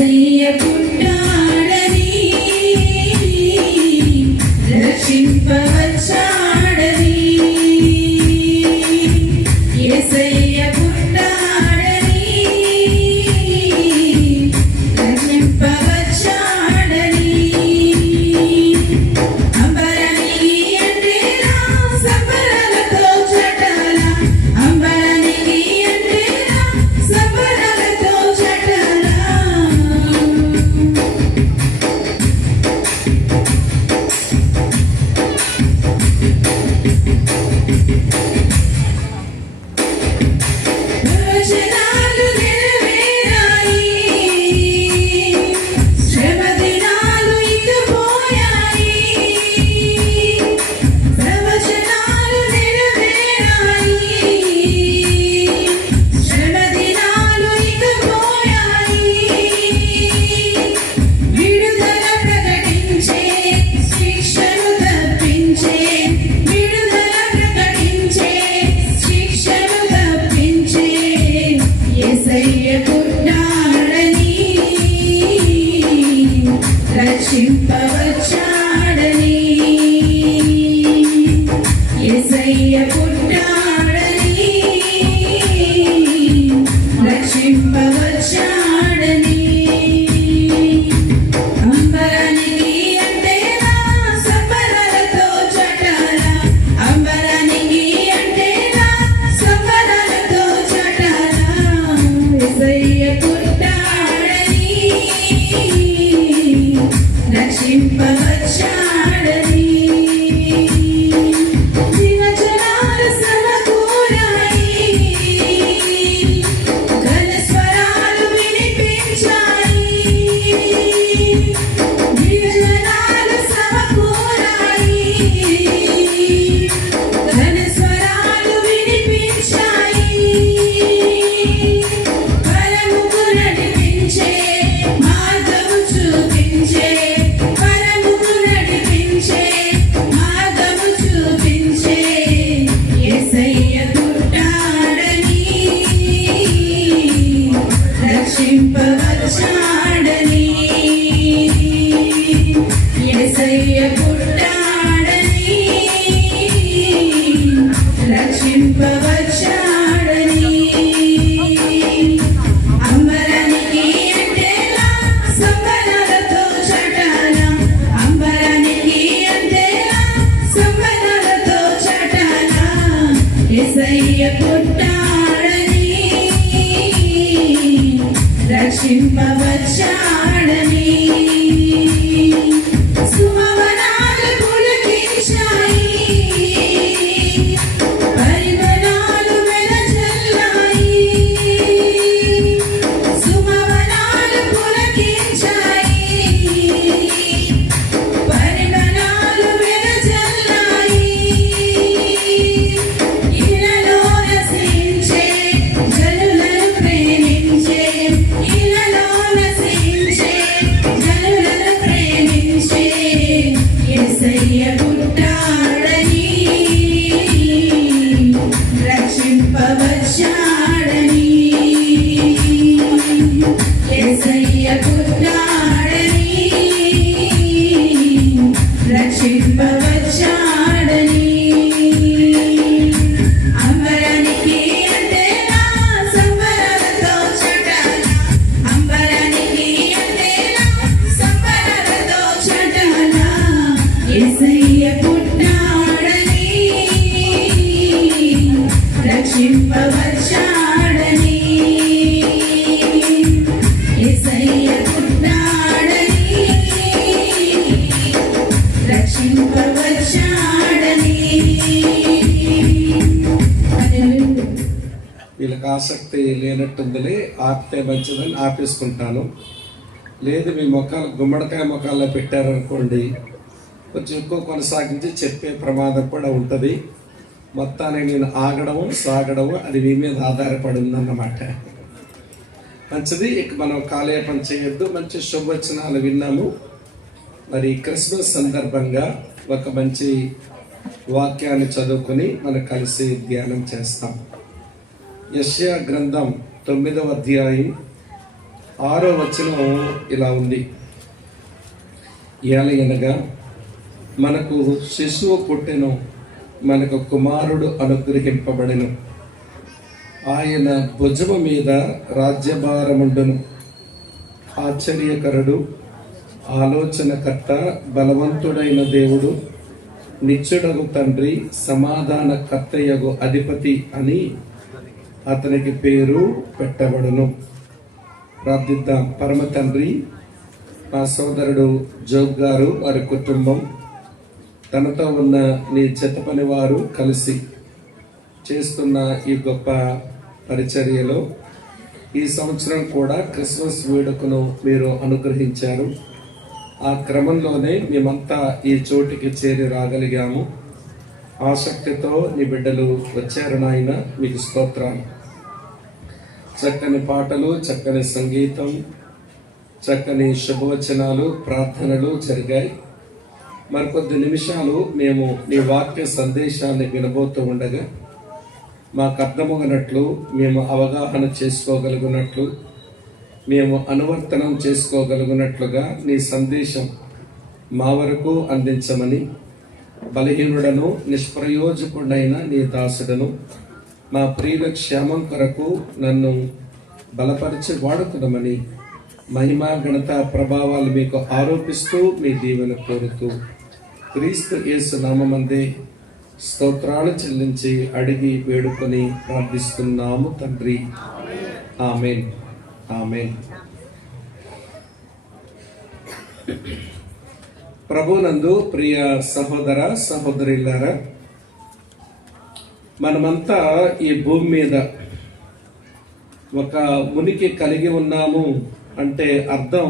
యేసయ్య పుట్టాడని రక్షింపవచ్చాడని యేసయ్య పుట్టాడని రక్షింపవచ్చాడని అంబరానికి అంటేనా సంబరాలతో చటాల అంబరానికి అంటేనా సంబరాలతో చటాల ప్రవచనాలు నెరవేరాయి శ్రమ దినాలు ఇక పోయాయి ప్రవచనాలు నెరవేరాయి శ్రమ దినాలు ఇక పోయాయి విడుదల ప్రకటించే శిక్షను తప్పించే విడుదల ప్రకటించే శిక్షను తప్పించే యేసయ్య పుట్టాడని రక్షింపవచ్చాడని యేసయ్య పుట్టాడని రక్షింపవచ్చాడని అంబరానికి అంటేనా సంబరాలతో చటాల అంబరానికి అంటేనా సంబరాలతో చటాల యేసయ్య పుట్టాడని రక్షింపవచ్చాడని జీవజలాల సమకూరాయి ఘన స్వరాలు వినిపించాయి జీవజలాల సమకూరాయి ఘన స్వరాలు వినిపించాయి పరముకు నడిపించే మార్గము చూపించే పరముకు నడిపించే మార్గము చూపించే యేసయ్య పుట్టాడని రక్షింపవచ్చాడని యేసయ్య పుట్టాడని రక్షింపవచ్చాడని అంబరానికి అంటేనా సంబరాలతో చటాల అంబరానికి అంటేనా సంబరాలతో చటాల యేసయ్య పుట్టాడని రక్షింపవచ్చాడని సుమవనాలు పులకించాయి పరిమళాలు వెదజల్లాయి సుమవనాలు పులకించాయి పరిమళాలు వెదజల్లాయి ఇలలో నశించే జనులను ప్రేమించే ఇలలో నశించే జనులను ప్రేమించే యేసయ్య పుట్టాడని రక్షింపవచ్చాడని యేసయ్య పుట్టాడని రక్షింపవచ్చాడని అంబరానికి అంటేనా సంబరాలతో చటాల అంబరానికి అంటేనా సంబరాలతో చటాల యేసయ్య పుట్టాడని రక్షింపవచ్చాడని యేసయ్య పుట్టాడని రక్షింపవచ్చాడని వీళ్ళకి ఆసక్తి లేనట్టుందిలే ఆపితే మంచిదని ఆపేసుకుంటాను. లేదు మీ మొక్కలు గుమ్మడికాయ మొక్కల్లో పెట్టారనుకోండి కొంచెం ఎక్కువ కొనసాగించి చెప్పే ప్రమాదం కూడా ఉంటుంది. మొత్తాన్ని నేను ఆగడము సాగడము అది మీ మీద ఆధారపడి ఉందన్నమాట. మంచిది. ఇక మనం కాలయాపన చేయొద్దు. మంచి శుభవచనాలు విన్నాము. మరి క్రిస్మస్ సందర్భంగా ఒక మంచి వాక్యాన్ని చదువుకొని మనం కలిసి ధ్యానం చేస్తాం. యెషయా గ్రంథం 9వ అధ్యాయం 6వ వచనం ఇలా ఉంది. ఏలయనగా మనకు శిశువు పుట్టెను, మనకు కుమారుడు అనుగ్రహింపబడెను, ఆయన భుజము మీద రాజ్యభారముండును. ఆశ్చర్యకరుడు, ఆలోచనకర్త, బలవంతుడైన దేవుడు, నిత్యుడగు తండ్రి, సమాధానకర్తయగు అధిపతి అని అతనికి పేరు పెట్టబడును. ప్రార్థిద్దాం. పరమ తండ్రి, మా సోదరుడు జోగ్ గారు, వారి కుటుంబం, తనతో ఉన్న నీ జత పని వారు కలిసి చేస్తున్న ఈ గొప్ప పరిచర్యలో ఈ సంవత్సరం కూడా క్రిస్మస్ వేడుకను మీరు అనుగ్రహించారు. ఆ క్రమంలోనే మేమంతా ఈ చోటికి చేరి రాగలిగాము. ఆసక్తితో నీ బిడ్డలు వచ్చారు నాయన, మీకు స్తోత్రాలు. చక్కని పాటలు, చక్కని సంగీతం, చక్కని శుభవచనాలు, ప్రార్థనలు జరిగాయి. మరికొద్ది నిమిషాలు మేము నీ వాక్య సందేశాన్ని వినబోతూ ఉండగా మాకు అర్థమగినట్లు, మేము అవగాహన చేసుకోగలిగినట్లు, మేము అనువర్తనం చేసుకోగలిగినట్లుగా నీ సందేశం మా వరకు అందించమని, బలహీనుడను నిష్ప్రయోజకుడైన నీ దాసుడను మా ప్రియుల క్షేమం కొరకు నన్ను బలపరిచి వాడుకునమని మహిమ ఘనత ప్రభావాలు మీకు ఆరోపిస్తూ మీ దీవెన కోరుతూ క్రీస్తు యేసు నామమందే స్తోత్రాలు చెల్లించి అడిగి వేడుకొని ప్రార్థిస్తున్నాము తండ్రి. ఆమేన్. ఆమేన్. ప్రభునందు ప్రియ సహోదర సహోదరులారా, మనమంతా ఈ భూమి మీద ఒక ఉనికి కలిగి ఉన్నాము అంటే అర్థం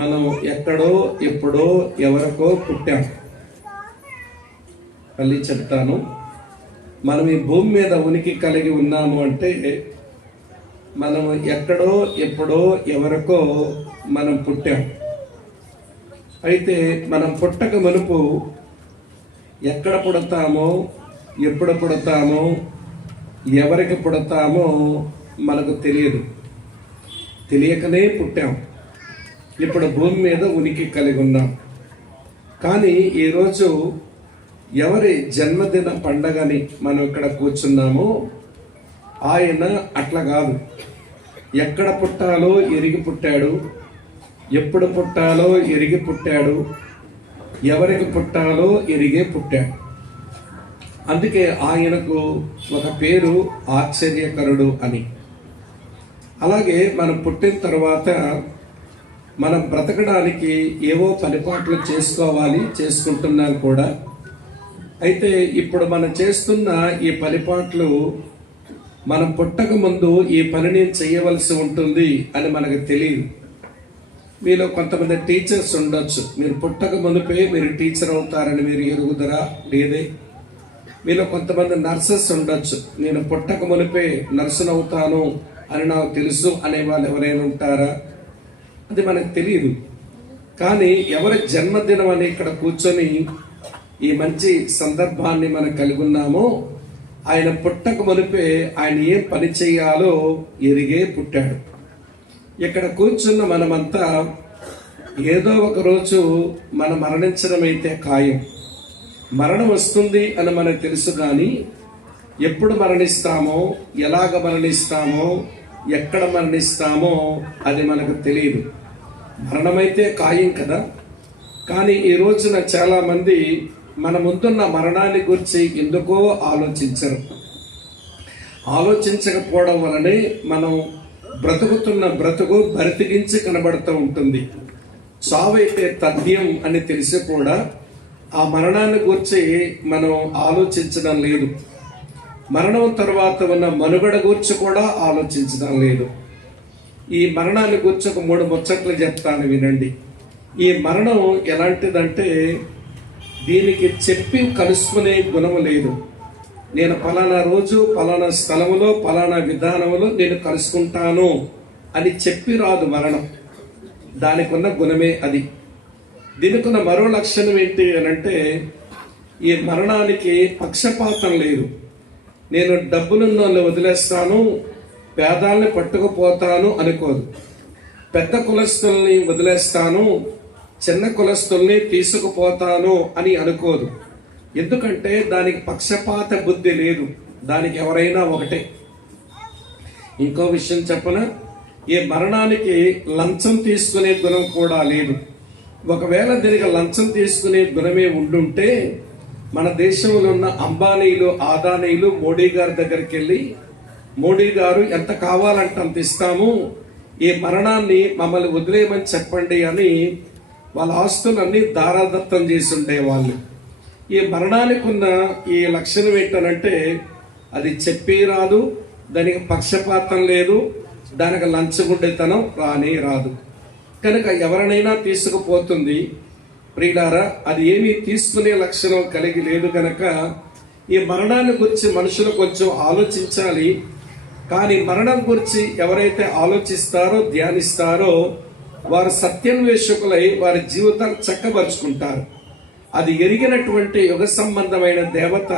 మనం ఎక్కడో ఎప్పుడో ఎవరికో పుట్టాం. మళ్ళీ చెప్తాను, మనం ఈ భూమి మీద ఉనికి కలిగి ఉన్నాము అంటే మనం ఎక్కడో ఎప్పుడో ఎవరికో మనం పుట్టాం. అయితే మనం పుట్టక మునుపు ఎక్కడ పుడతామో, ఎప్పుడు పుడతామో, ఎవరికి పుడతామో మనకు తెలియదు. తెలియకనే పుట్టాం. ఇప్పుడు భూమి మీద ఉనికి కలిగి ఉన్నాం. కానీ ఈరోజు ఎవరి జన్మదిన పండగని మనం ఇక్కడ కూర్చున్నామో ఆయన అట్లా కాదు. ఎక్కడ పుట్టాలో ఎరిగి పుట్టాడు, ఎప్పుడు పుట్టాలో ఎరిగి పుట్టాడు, ఎవరికి పుట్టాలో ఎరిగే పుట్టాడు. అందుకే ఆయనకు ఒక పేరు ఆశ్చర్యకరుడు అని. అలాగే మనం పుట్టిన తర్వాత మనం బ్రతకడానికి ఏవో పనిపాట్లు చేసుకోవాలి, చేసుకుంటున్నాం కూడా. అయితే ఇప్పుడు మనం చేస్తున్న ఈ పనిపాట్లు మనం పుట్టక ముందు ఈ పనిని చేయవలసి ఉంటుంది అని మనకు తెలియదు. మీలో కొంతమంది టీచర్స్ ఉండొచ్చు. మీరు పుట్టక మునిపే మీరు టీచర్ అవుతారని మీరు ఎరుగుదరా? లేదే. మీలో కొంతమంది నర్సెస్ ఉండొచ్చు. నేను పుట్టక మునిపే నర్సును అవుతాను అని నాకు తెలుసు అనే వాళ్ళు ఎవరైనా ఉంటారా? అది మనకు తెలియదు. కానీ ఎవరి జన్మదినం అని ఇక్కడ కూర్చొని ఈ మంచి సందర్భాన్ని మనం కలిగి ఉన్నామో ఆయన పుట్టక మునిపే ఆయన ఏం పని చేయాలో ఎరిగే పుట్టాడు. ఇక్కడ కూర్చున్న మనమంతా ఏదో ఒక రోజు మనం మరణించడం అయితే ఖాయం. మరణం వస్తుంది అని మనకు తెలుసు, కానీ ఎప్పుడు మరణిస్తామో, ఎలాగ మరణిస్తామో, ఎక్కడ మరణిస్తామో అది మనకు తెలియదు. మరణమైతే ఖాయం కదా. కానీ ఈ రోజున చాలా మంది మన ముందున్న మరణాన్ని గురించి ఎందుకో ఆలోచించరు. ఆలోచించకపోవడం వలనే మనం బ్రతుకుతున్న బ్రతుకు బరితిగించి కనబడుతూ ఉంటుంది. చావైతే తథ్యం అని తెలిసి కూడా ఆ మరణాన్ని గురించి మనం ఆలోచించడం లేదు. మరణం తర్వాత ఉన్న మనుగడ గురించి కూడా ఆలోచించడం లేదు. ఈ మరణాన్ని గురించి ఒక 3 ముచ్చట్లు చెప్తాను, వినండి. ఈ మరణం ఎలాంటిదంటే దీనికి చెప్పి కలుసుకునే గుణం లేదు. నేను పలానా రోజు పలానా స్థలములో పలానా విధానంలో నేను కలుసుకుంటాను అని చెప్పి రాదు మరణం. దానికి ఉన్న గుణమే అది. దీనికి ఉన్న మరో లక్షణం ఏంటి అని అంటే ఈ మరణానికి పక్షపాతం లేదు. నేను డబ్బులున్న వాళ్ళు వదిలేస్తాను, పేదాలని పట్టుకుపోతాను అనుకోదు. పెద్ద కులస్తుల్ని వదిలేస్తాను, చిన్న కులస్తుల్ని తీసుకుపోతాను అని అనుకోదు. ఎందుకంటే దానికి పక్షపాత బుద్ధి లేదు. దానికి ఎవరైనా ఒకటే. ఇంకో విషయం చెప్పనా, ఈ మరణానికి లంచం తీసుకునే గుణం కూడా లేదు. ఒకవేళ దీనికి లంచం తీసుకునే గుణమే ఉండుంటే మన దేశంలో ఉన్న అంబానీలు, ఆదానీలు మోడీ గారి దగ్గరికి వెళ్ళి, మోడీ గారు ఎంత కావాలంటే అంత ఇస్తాము, ఈ మరణాన్ని మమ్మల్ని వదిలేయమని చెప్పండి అని వాళ్ళ ఆస్తులన్నీ దారాదత్తం చేసి ఉండేవాళ్ళు. ఈ మరణానికి ఉన్న ఈ లక్షణం ఏంటనంటే అది చెప్పే రాదు, దానికి పక్షపాతం లేదు, దానికి లంచగొండితనం రానే రాదు. కనుక ఎవరినైనా తీసుకుపోతుంది. ప్రియులారా, అది ఏమీ తీసుకునే లక్షణం కలిగి లేదు కనుక ఈ మరణాన్ని గురించి మనుషులు కొంచెం ఆలోచించాలి. కానీ మరణం గురించి ఎవరైతే ఆలోచిస్తారో, ధ్యానిస్తారో వారు సత్యాన్వేషకులై వారి జీవితాన్ని చక్కబరుచుకుంటారు. అది ఎరిగినటువంటి యుగ సంబంధమైన దేవత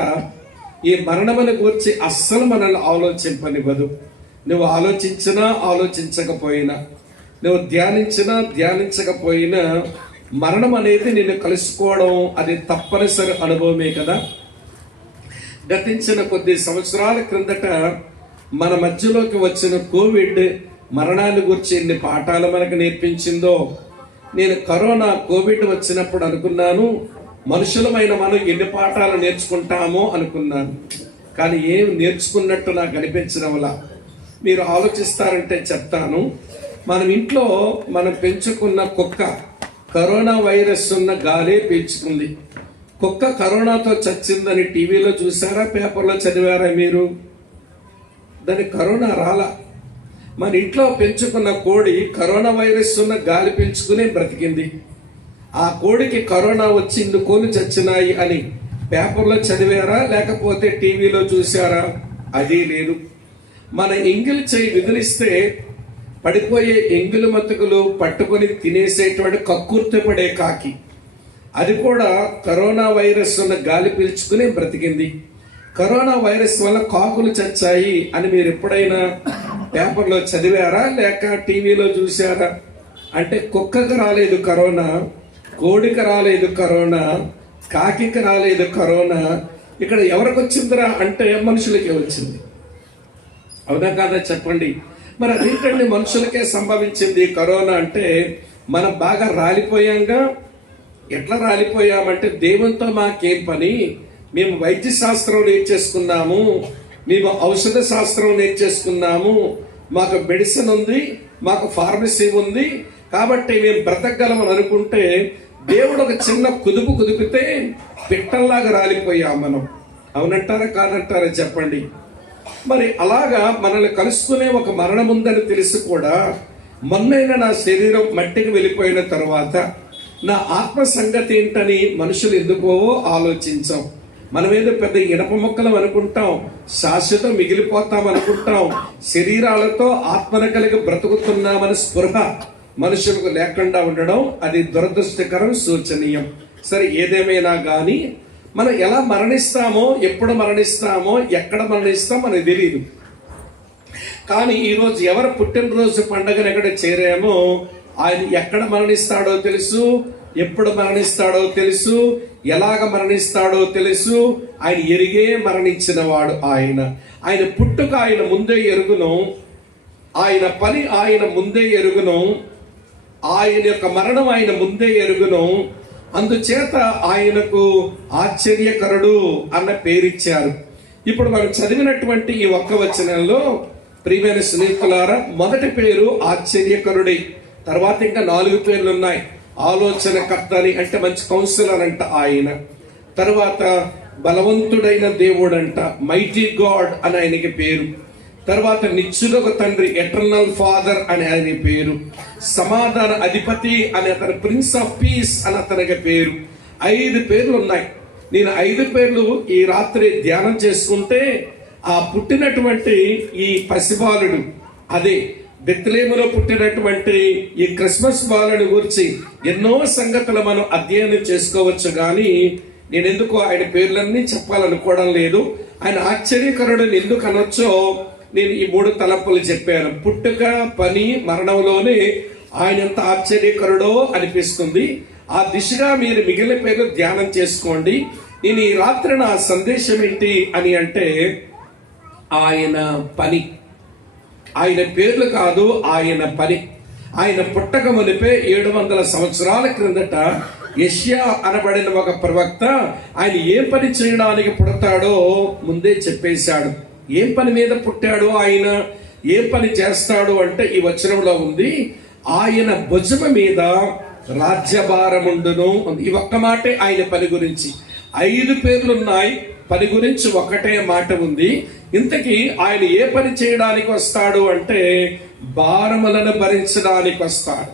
ఈ మరణమును గురించి అస్సలు మనల్ని ఆలోచింపనివ్వదు. నువ్వు ఆలోచించినా ఆలోచించకపోయినా, నువ్వు ధ్యానించినా ధ్యానించకపోయినా మరణం అనేది నిన్ను కలుసుకోవడం అది తప్పనిసరి అనుభవమే కదా. గతించిన కొద్ది సంవత్సరాల క్రిందట మన మధ్యలోకి వచ్చిన కోవిడ్ మరణాన్ని గురించి ఎన్ని పాఠాలు మనకు నేర్పించిందో. నేను కోవిడ్ వచ్చినప్పుడు అనుకున్నాను, మనుషులమైన మనం ఎన్ని పాఠాలు నేర్చుకుంటామో అనుకున్నాను. కానీ ఏం నేర్చుకున్నట్టు నాకు అనిపించడం వల్ల మీరు ఆలోచిస్తారంటే చెప్తాను. మన ఇంట్లో మనం పెంచుకున్న కుక్క కరోనా వైరస్ ఉన్న గాలే పీల్చుకుంది. కుక్క కరోనాతో చచ్చిందని టీవీలో చూసారా, పేపర్లో చదివారా మీరు? దానికి కరోనా రాలా. మన ఇంట్లో పెంచుకున్న కోడి కరోనా వైరస్ ఉన్న గాలి పీల్చుకుని బ్రతికింది. ఆ కోడికి కరోనా వచ్చి ఇన్ని కోళ్ళు చచ్చినాయి అని పేపర్లో చదివారా, లేకపోతే టీవీలో చూసారా? అది లేదు. మన ఎంగిలి చేయి విదిలిస్తే పడిపోయే ఎంగిలి మతుకులు పట్టుకొని తినేసేటువంటి కక్కుర్తిపడే కాకి, అది కూడా కరోనా వైరస్ ఉన్న గాలి పీల్చుకుని బ్రతికింది. కరోనా వైరస్ వల్ల కాకులు చచ్చాయి అని మీరు ఎప్పుడైనా పేపర్లో చదివారా, లేక టీవీలో చూసారా? అంటే కుక్కకు రాలేదు కరోనా, కోడికి రాలేదు కరోనా, కాకికి రాలేదు కరోనా. ఇక్కడ ఎవరికి వచ్చిందిరా అంటే మనుషులకే వచ్చింది. అవునా కాదా చెప్పండి? మరి అదేంటండి మనుషులకే సంభవించింది కరోనా అంటే? మనం బాగా రాలిపోయాంగా. ఎట్లా రాలిపోయామంటే దేవునితో మాకేం పని, మేము వైద్య శాస్త్రం నేర్చేసుకున్నాము, మేము ఔషధ శాస్త్రం నేర్చేసుకున్నాము, మాకు మెడిసిన్ ఉంది, మాకు ఫార్మసీ ఉంది, కాబట్టి మేము బ్రతకగలమని అనుకుంటే దేవుడు ఒక చిన్న కుదుపు కుదిపితే పిట్టల్లాగా రాలిపోయాం మనం. అవునంటారా కాదంటారా చెప్పండి? మరి అలాగా మనల్ని కలుసుకునే ఒక మరణం ఉందని తెలిసి కూడా మొన్నైనా నా శరీరం మట్టికి వెళ్ళిపోయిన తర్వాత నా ఆత్మ సంగతి ఏంటని మనుషులు ఎందుకో ఆలోచించాం. మనమేదో పెద్ద ఇనప మొక్కలం అనుకుంటాం, శాశ్వతం మిగిలిపోతాం అనుకుంటాం, శరీరాలతో ఆత్మను కలిగి బ్రతుకుతున్నామని స్పృహ మనుషులకు లేకుండా ఉండడం అది దురదృష్టకరం, శోచనీయం. సరే, ఏదేమైనా కానీ మనం ఎలా మరణిస్తామో, ఎప్పుడు మరణిస్తామో, ఎక్కడ మరణిస్తామో మనకు తెలియదు. కానీ ఈరోజు ఎవరు పుట్టినరోజు పండుగను ఎక్కడ చేరామో ఆయన ఎక్కడ మరణిస్తాడో తెలుసు, ఎప్పుడు మరణిస్తాడో తెలుసు, ఎలాగ మరణిస్తాడో తెలుసు. ఆయన ఎరిగే మరణించిన వాడు ఆయన పుట్టుక ఆయన ముందే ఎరుగును, ఆయన పని ఆయన ముందే ఎరుగును, ఆయన యొక్క మరణం ఆయన ముందే ఎరుగును. అందుచేత ఆయనకు ఆశ్చర్యకరుడు అన్న పేరిచ్చారు. ఇప్పుడు మనం చదివినటువంటి ఈ ఒక్క వచనంలో ప్రియమైన స్నేహితులారా, మొదటి పేరు ఆశ్చర్యకరుడే. తర్వాత ఇంకా 4 పేర్లు ఉన్నాయి. ఆలోచనకర్త అని, అంటే మంచి కౌన్సిలర్ అంట ఆయన. తర్వాత బలవంతుడైన దేవుడు అంట, మైటీ గాడ్ అని ఆయనకి పేరు. తర్వాత నిత్యులకు తండ్రి, ఎటర్నల్ ఫాదర్ అని ఆయన పేరు. సమాధాన అధిపతి అని అతని, ప్రిన్స్ ఆఫ్ పీస్ అని అతనికి పేరు. 5 పేర్లు ఉన్నాయి. నేను 5 పేర్లు ఈ రాత్రి ధ్యానం చేసుకుంటే ఆ పుట్టినటువంటి ఈ పసిబాలుడు, అదే బెత్లెహేములో పుట్టినటువంటి ఈ క్రిస్మస్ బాలుడి గురించి ఎన్నో సంగతులు మనం అధ్యయనం చేసుకోవచ్చు. కానీ నేను ఎందుకో ఆయన పేర్లన్నీ చెప్పాలనుకోవడం లేదు. ఆయన ఆశ్చర్యకరుడిని ఎందుకు అనొచ్చో నేను ఈ 3 తలంపులు చెప్పాను. పుట్టుక, పని, మరణంలోనే ఆయన ఎంత ఆశ్చర్యకరుడో అనిపిస్తుంది. ఆ దిశగా మీరు మిగిలిన పేర్లు ధ్యానం చేసుకోండి. నేను ఈ రాత్రి నా సందేశం ఏంటి అని అంటే, ఆయన పని, ఆయన పేర్లు కాదు, ఆయన పని. ఆయన పుట్టక మునిపే 700 సంవత్సరాల క్రిందట యెషయా అనబడిన ఒక ప్రవక్త ఆయన ఏం పని చేయడానికి పుడతాడో ముందే చెప్పేశాడు. ఏం పని మీద పుట్టాడు ఆయన, ఏం పని చేస్తాడు అంటే ఈ వచనంలో ఉంది, ఆయన భుజము మీద రాజ్యభారముండును. ఈ ఒక్క మాటే ఆయన పని గురించి. 5 పేర్లు ఉన్నాయి, పని గురించి ఒకటే మాట ఉంది. ఇంతకీ ఆయన ఏ పని చేయడానికి వస్తాడు అంటే భారములను భరించడానికి వస్తాడు.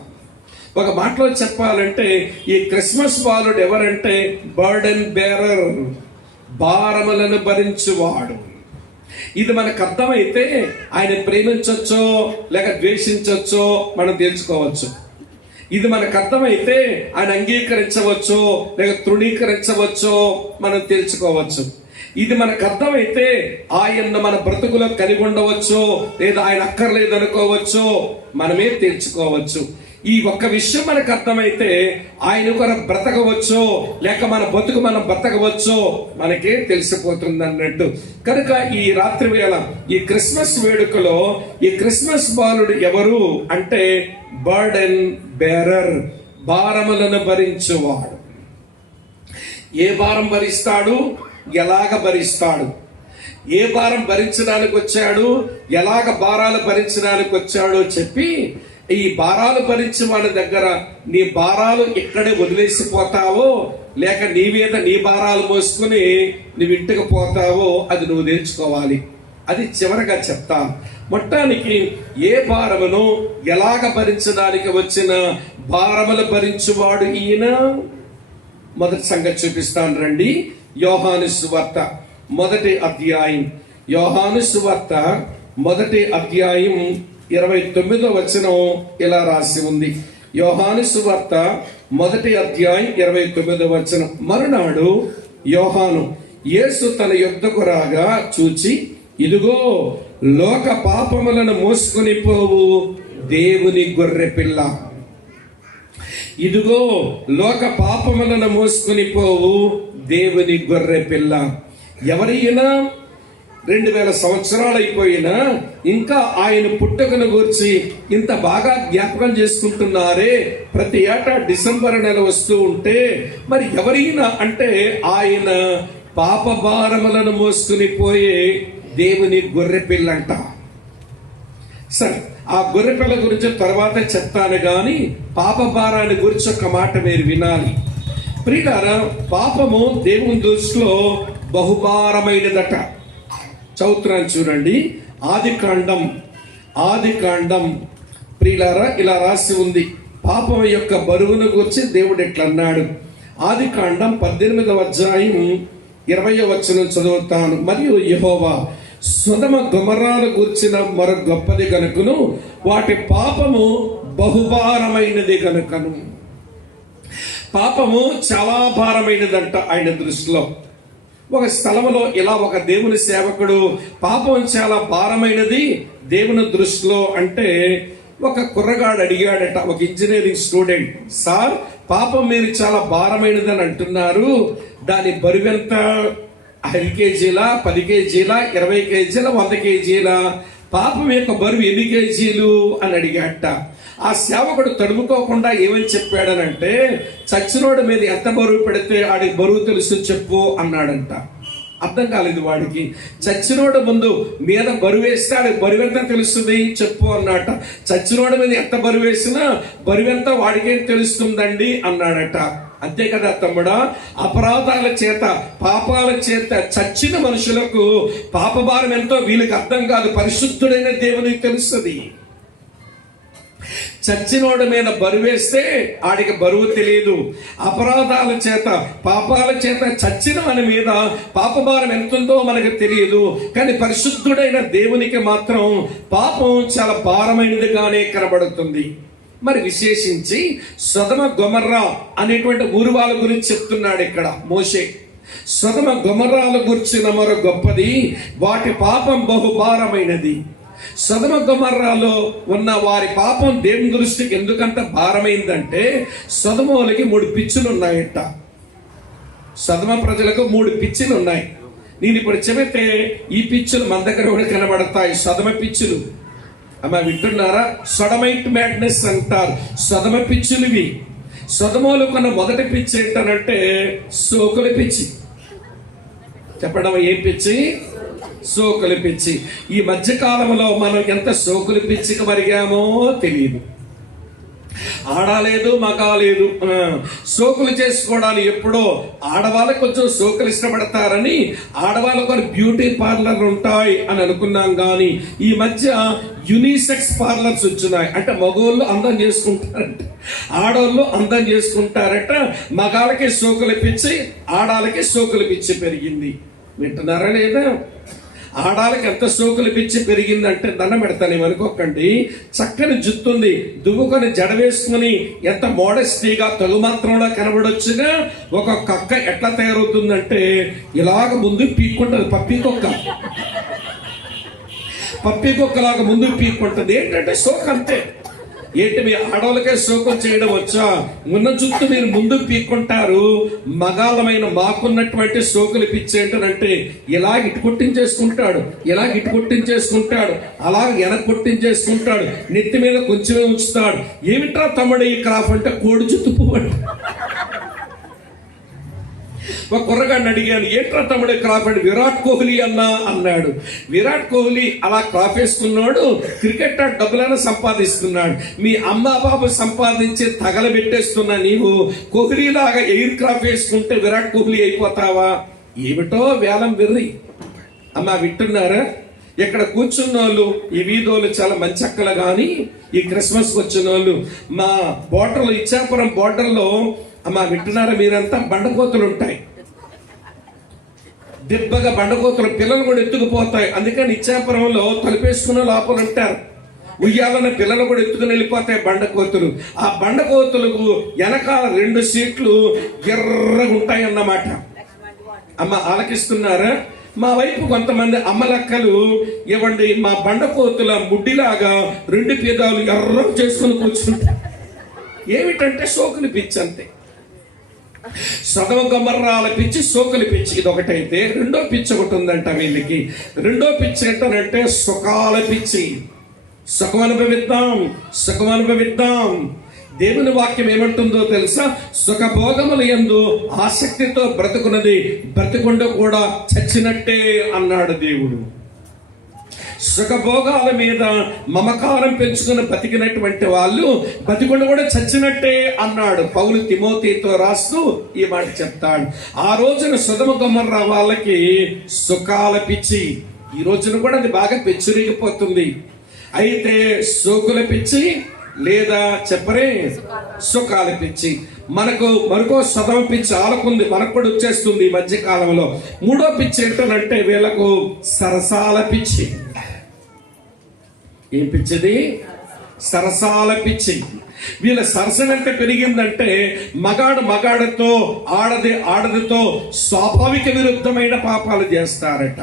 ఒక మాటలో చెప్పాలంటే ఈ క్రిస్మస్ బాలుడు ఎవరంటే బర్డెన్ బేరర్, భారములను భరించువాడు. ఇది మనకు అర్థమైతే ఆయన ప్రేమించొచ్చో లేక ద్వేషించొచ్చో మనం తెలుసుకోవచ్చు. ఇది మనకు అర్థమైతే ఆయన అంగీకరించవచ్చో లేక తృణీకరించవచ్చో మనం తెలుసుకోవచ్చు. ఇది మనకు అర్థమైతే ఆయన్ను మన బ్రతుకులో కలిగి ఉండవచ్చో లేదా ఆయన అక్కర్లేదు అనుకోవచ్చో మనమే తెలుసుకోవచ్చు. ఈ ఒక్క విషయం మనకు అర్థమైతే ఆయన కొరకు బ్రతకవచ్చో లేక మన బతుకు మనం బ్రతకవచ్చో మనకే తెలిసిపోతుంది అన్నట్టు. కనుక ఈ రాత్రి వేళ ఈ క్రిస్మస్ వేడుకలో ఈ క్రిస్మస్ బాలుడు ఎవరు అంటే బర్డెన్ బేరర్, భారములను భరించువాడు. ఏ భారం భరిస్తాడు, ఎలాగ భరిస్తాడు, ఏ భారం భరించడానికి వచ్చాడు, ఎలాగ భారాలు భరించడానికి వచ్చాడో చెప్పి, ఈ భారాలు భరించే వాళ్ళ దగ్గర నీ భారాలు ఇక్కడే వదిలేసిపోతావో లేక నీ మీద నీ భారాలు మోసుకుని నువ్వు ఇంటికి పోతావో అది నువ్వు నేర్చుకోవాలి. అది చివరగా చెప్తాను. మొత్తానికి ఏ భారమును ఎలాగ భరించడానికి వచ్చిన భారములు భరించువాడు ఈయన. మొదటి సంగతి చూపిస్తాను రండి. యోహాను సువార్త 1వ అధ్యాయం, యోహాను సువార్త 1వ అధ్యాయం 29వ వచనం ఇలా రాసి ఉంది. యోహాను సువార్త 1వ అధ్యాయం 29వ వచనం. మరునాడు యోహాను యేసు తన యొద్దకు రాగా చూచి, ఇదిగో లోక పాపములను మోసుకొని పోవు దేవుని గొర్రె పిల్ల, ఇదిగో లోక పాపములను మోసుకొని పోవు దేవుని గొర్రె పిల్ల. ఎవరైనా 2000 సంవత్సరాలు అయిపోయినా ఇంకా ఆయన పుట్టుకను గురించి ఇంత బాగా జ్ఞాపకం చేసుకుంటున్నారే. ప్రతి ఏటా డిసెంబర్ నెల వస్తూ ఉంటే మరి ఎవరైనా అంటే ఆయన పాప భారములను మోసుకుని పోయే దేవుని గొర్రె పిల్ల అంట. సరే, ఆ గొర్రె పిల్ల గురించి తర్వాత చెప్తాను గాని పాప భారాన్ని గురించి ఒక మాట మీరు వినాలి. ప్రియులారా, పాపము దేవుని దృష్టిలో బహుభారమైనదట. చౌత్రాన్ని చూడండి. ఆది కాండం ప్రియులారా ఇలా రాసి ఉంది. పాపం యొక్క బరువును గురించి దేవుడు ఎట్లా అన్నాడు. ఆది కాండం 18వ అధ్యాయం 20వ వచనం చదువుతాను. మరియు యెహోవా సొదొమ గొమొర్రాను గూర్చిన మరో గొప్పది గనుకను వాటి పాపము బహుభారమైనది గనుకను. పాపము చాలా భారమైనదంట ఆయన దృష్టిలో. ఒక స్థలంలో ఇలా ఒక దేవుని సేవకుడు పాపం చాలా భారమైనది దేవుని దృష్టిలో అంటే ఒక కుర్రగాడు అడిగాడట, ఒక ఇంజనీరింగ్ స్టూడెంట్, సార్ పాపం మీరు చాలా భారమైనదని అంటున్నారు, దాని బరువెంత? 5 కేజీల, 10 కేజీల, 20 కేజీల, 100 కేజీల? పాపం యొక్క బరువు ఎన్ని కేజీలు అని అడిగాట. ఆ సేవకుడు తడుముకోకుండా ఏమని చెప్పాడనంటే, చచ్చినోడి మీద ఎంత బరువు పెడితే ఆడికి బరువు తెలుసు చెప్పు అన్నాడంట. అర్థం కాలేదు వాడికి. చచ్చినోడు ముందు మీద బరువు వేస్తే ఆడికి బరువు ఎంత తెలుస్తుంది చెప్పు అన్నట. చచ్చినోడి మీద ఎంత బరువు వేసినా బరువెంత వాడికేం తెలుస్తుందండి అన్నాడట. అంతే కదా తమ్ముడా, అపరాధాల చేత పాపాల చేత చచ్చిన మనుషులకు పాపభారం ఎంతో వీళ్ళకి అర్థం కాదు, పరిశుద్ధుడైన దేవునికి తెలుస్తుంది. చచ్చినోడి మీద బరువేస్తే ఆడికి బరువు తెలియదు. అపరాధాల చేత పాపాల చేత చచ్చిన మన మీద పాపభారం ఎంతుందో మనకు తెలియదు. కానీ పరిశుద్ధుడైన దేవునికి మాత్రం పాపం చాలా భారమైనదిగానే కనబడుతుంది. మరి విశేషించి సొదొమ గొమొర్రా అనేటువంటి ఊరు వాళ్ళ గురించి చెప్తున్నాడు ఇక్కడ మోషే. సొదొమ గొమొర్రాల గూర్చిన మొర గొప్పది, వాటి పాపం బహుభారమైనది. సొదొమ గొమొర్రాలో ఉన్న వారి పాపం దేవుని దృష్టికి ఎందుకంత భారమైందంటే సొదొమోలకి 3 పిచ్చులు ఉన్నాయట. సొదొమ ప్రజలకు 3 పిచ్చులు ఉన్నాయి. నేను ఇప్పుడు చెబితే ఈ పిచ్చులు మన దగ్గర కూడా కనబడతాయి, సొదొమ పిచ్చులు. అమ్మ వింటున్నారా? సొడమైట్ మ్యాడ్నెస్ అంటారు, సొదొమ పిచ్చులువి. సొదొమలో కొన్న మొదటి పిచ్చి ఏంటనంటే సోకుల పిచ్చి. చెప్పడం ఏం పిచ్చి? సోకుల పిచ్చి. ఈ మధ్య కాలంలో మనం ఎంత సోకుల పిచ్చికి మరిగామో తెలియదు. ఆడలేదు మగాలేదు, సోకులు చేసుకోవడానికి ఎప్పుడో ఆడవాళ్ళకి కొంచెం సోకులు ఇష్టపడతారని ఆడవాళ్ళకు కొన్ని బ్యూటీ పార్లర్లు ఉంటాయి అని అనుకున్నాం. కానీ ఈ మధ్య యూనిసెక్స్ పార్లర్స్ వచ్చినాయి. అంటే మగోళ్ళు అందం చేసుకుంటారంట, ఆడవాళ్ళు అందం చేసుకుంటారట. మగాళ్ళకి సోకులు పిచ్చి, ఆడాలకి సోకులు పిచ్చి పెరిగింది. వింటున్నారా లేదా? ఆడాలకి ఎంత సోకులు పిచ్చి పెరిగిందంటే దండం పెడతాను అనుకోకండి. చక్కని జుత్తుంది, దువ్వుకొని జడ వేసుకుని ఎంత మోడెస్టీగా తొలి మాత్రంలో కనబడొచ్చుగా ఒక కక్క ఎట్లా తయారవుతుందంటే ఇలాగ ముందు పీక్కుంటుంది. పప్పి కుక్కలాగా ముందు పీక్కుంటుంది. ఏంటంటే సోకు అంతే. ఏంటి మీ ఆడవాళ్ళకే సోకం చేయడం వచ్చా? ఉన్న జుత్తు మీరు ముందు పీక్కుంటారు. మగాళ్ళమైన మాకున్నటువంటి సోకులు పిచ్చి ఏంటంటే ఇలాగ ఇటు కొట్టించేసుకుంటాడు, ఇలాగ ఇటు కొట్టించేసుకుంటాడు, అలాగ వెనక కొట్టించేసుకుంటాడు, నెత్తి మీద కొంచెమే ఉంచుతాడు. ఏమిట్రా తమ్ముడు ఈ క్రాఫ్ అంటే కోడి జుత్తు పువ్వు. ఒక కుర్రగాడిని అడిగాను, ఏంట్రా తమ్ముడు క్రాఫ్ అంటే విరాట్ కోహ్లీ అన్నాడు. విరాట్ కోహ్లీ అలా క్రాఫ్ వేసుకున్నాడు, క్రికెట్ డబ్బులైనా సంపాదిస్తున్నాడు. మీ అమ్మ బాబు సంపాదించి తగలబెట్టేస్తున్నా నీవు కోహ్లీ లాగా ఎయిర్ క్రాఫ్ వేసుకుంటే విరాట్ కోహ్లీ అయిపోతావా? ఏమిటో వేలం వెర్రి. అమ్మ వింటున్నారా? ఇక్కడ కూర్చున్న వాళ్ళు ఈ వీధోళ్ళు చాలా మంచి అక్కలు. కానీ ఈ క్రిస్మస్ వచ్చిన వాళ్ళు మా బోర్డర్లో, ఇచ్చాపురం బోర్డర్లో అమ్మ వింటున్నారా మీరంతా, బండకోతులు ఉంటాయి. దెబ్బగా బండకోతులు పిల్లలు కూడా ఎత్తుకుపోతాయి. అందుకని ఇచ్చాపురంలో తలుపేసుకున్న లోపల ఉంటారు. ఉయ్యాలన్న పిల్లలు కూడా ఎత్తుకుని వెళ్ళిపోతాయి బండకోతులు. ఆ బండకోతులకు వెనకాల 2 సీట్లు ఎర్రగా ఉంటాయి అన్నమాట. అమ్మ ఆలకిస్తున్నారా? మా వైపు కొంతమంది అమ్మలక్కలు ఇవ్వండి, మా బండకోతుల ముడ్డిలాగా 2 పేదాలు ఎర్ర చేసుకుని కూర్చుంటారు. ఏమిటంటే సోకులు పిచ్చి అంతే. సొదొమ గొమొర్రాల పిచ్చి, సోకుల పిచ్చి ఇది ఒకటైతే, రెండో పిచ్చి ఒకటి ఉందంట వీళ్ళకి. రెండో పిచ్చి ఏంటంటే సుఖాల పిచ్చి. సుఖం అనుభవిద్దాం. దేవుని వాక్యం ఏమంటుందో తెలుసా? సుఖభోగముల యందు ఆసక్తితో బ్రతుకున్నది బ్రతికుండ కూడా చచ్చినట్టే అన్నాడు దేవుడు. సుఖభోగాల మీద మమకారం పెంచుకుని బతికినటువంటి వాళ్ళు బతికుండ కూడా చచ్చినట్టే అన్నాడు. పౌలు తిమోతితో రాస్తూ ఈ మాట చెప్తాడు. ఆ రోజున సొదొమ గొమొర్రా వాళ్ళకి సుఖాల పిచ్చి. ఈ రోజున కూడా అది బాగా పెచ్చురిగిపోతుంది. అయితే సోకుల పిచ్చి లేదా చెప్పరే సుఖాల పిచ్చి. మరొక సొదొమ పిచ్చి ఆలకుంది, మనకు కూడా వచ్చేస్తుంది ఈ మధ్య కాలంలో. 3వ పిచ్చి ఏంటంటే వీళ్ళకు సరసాల పిచ్చి. ఏం పిచ్చిది? సరసాల పిచ్చి. వీళ్ళ సరసన ఎంత పెరిగిందంటే మగాడితో ఆడదితో స్వాభావిక విరుద్ధమైన పాపాలు చేస్తారట.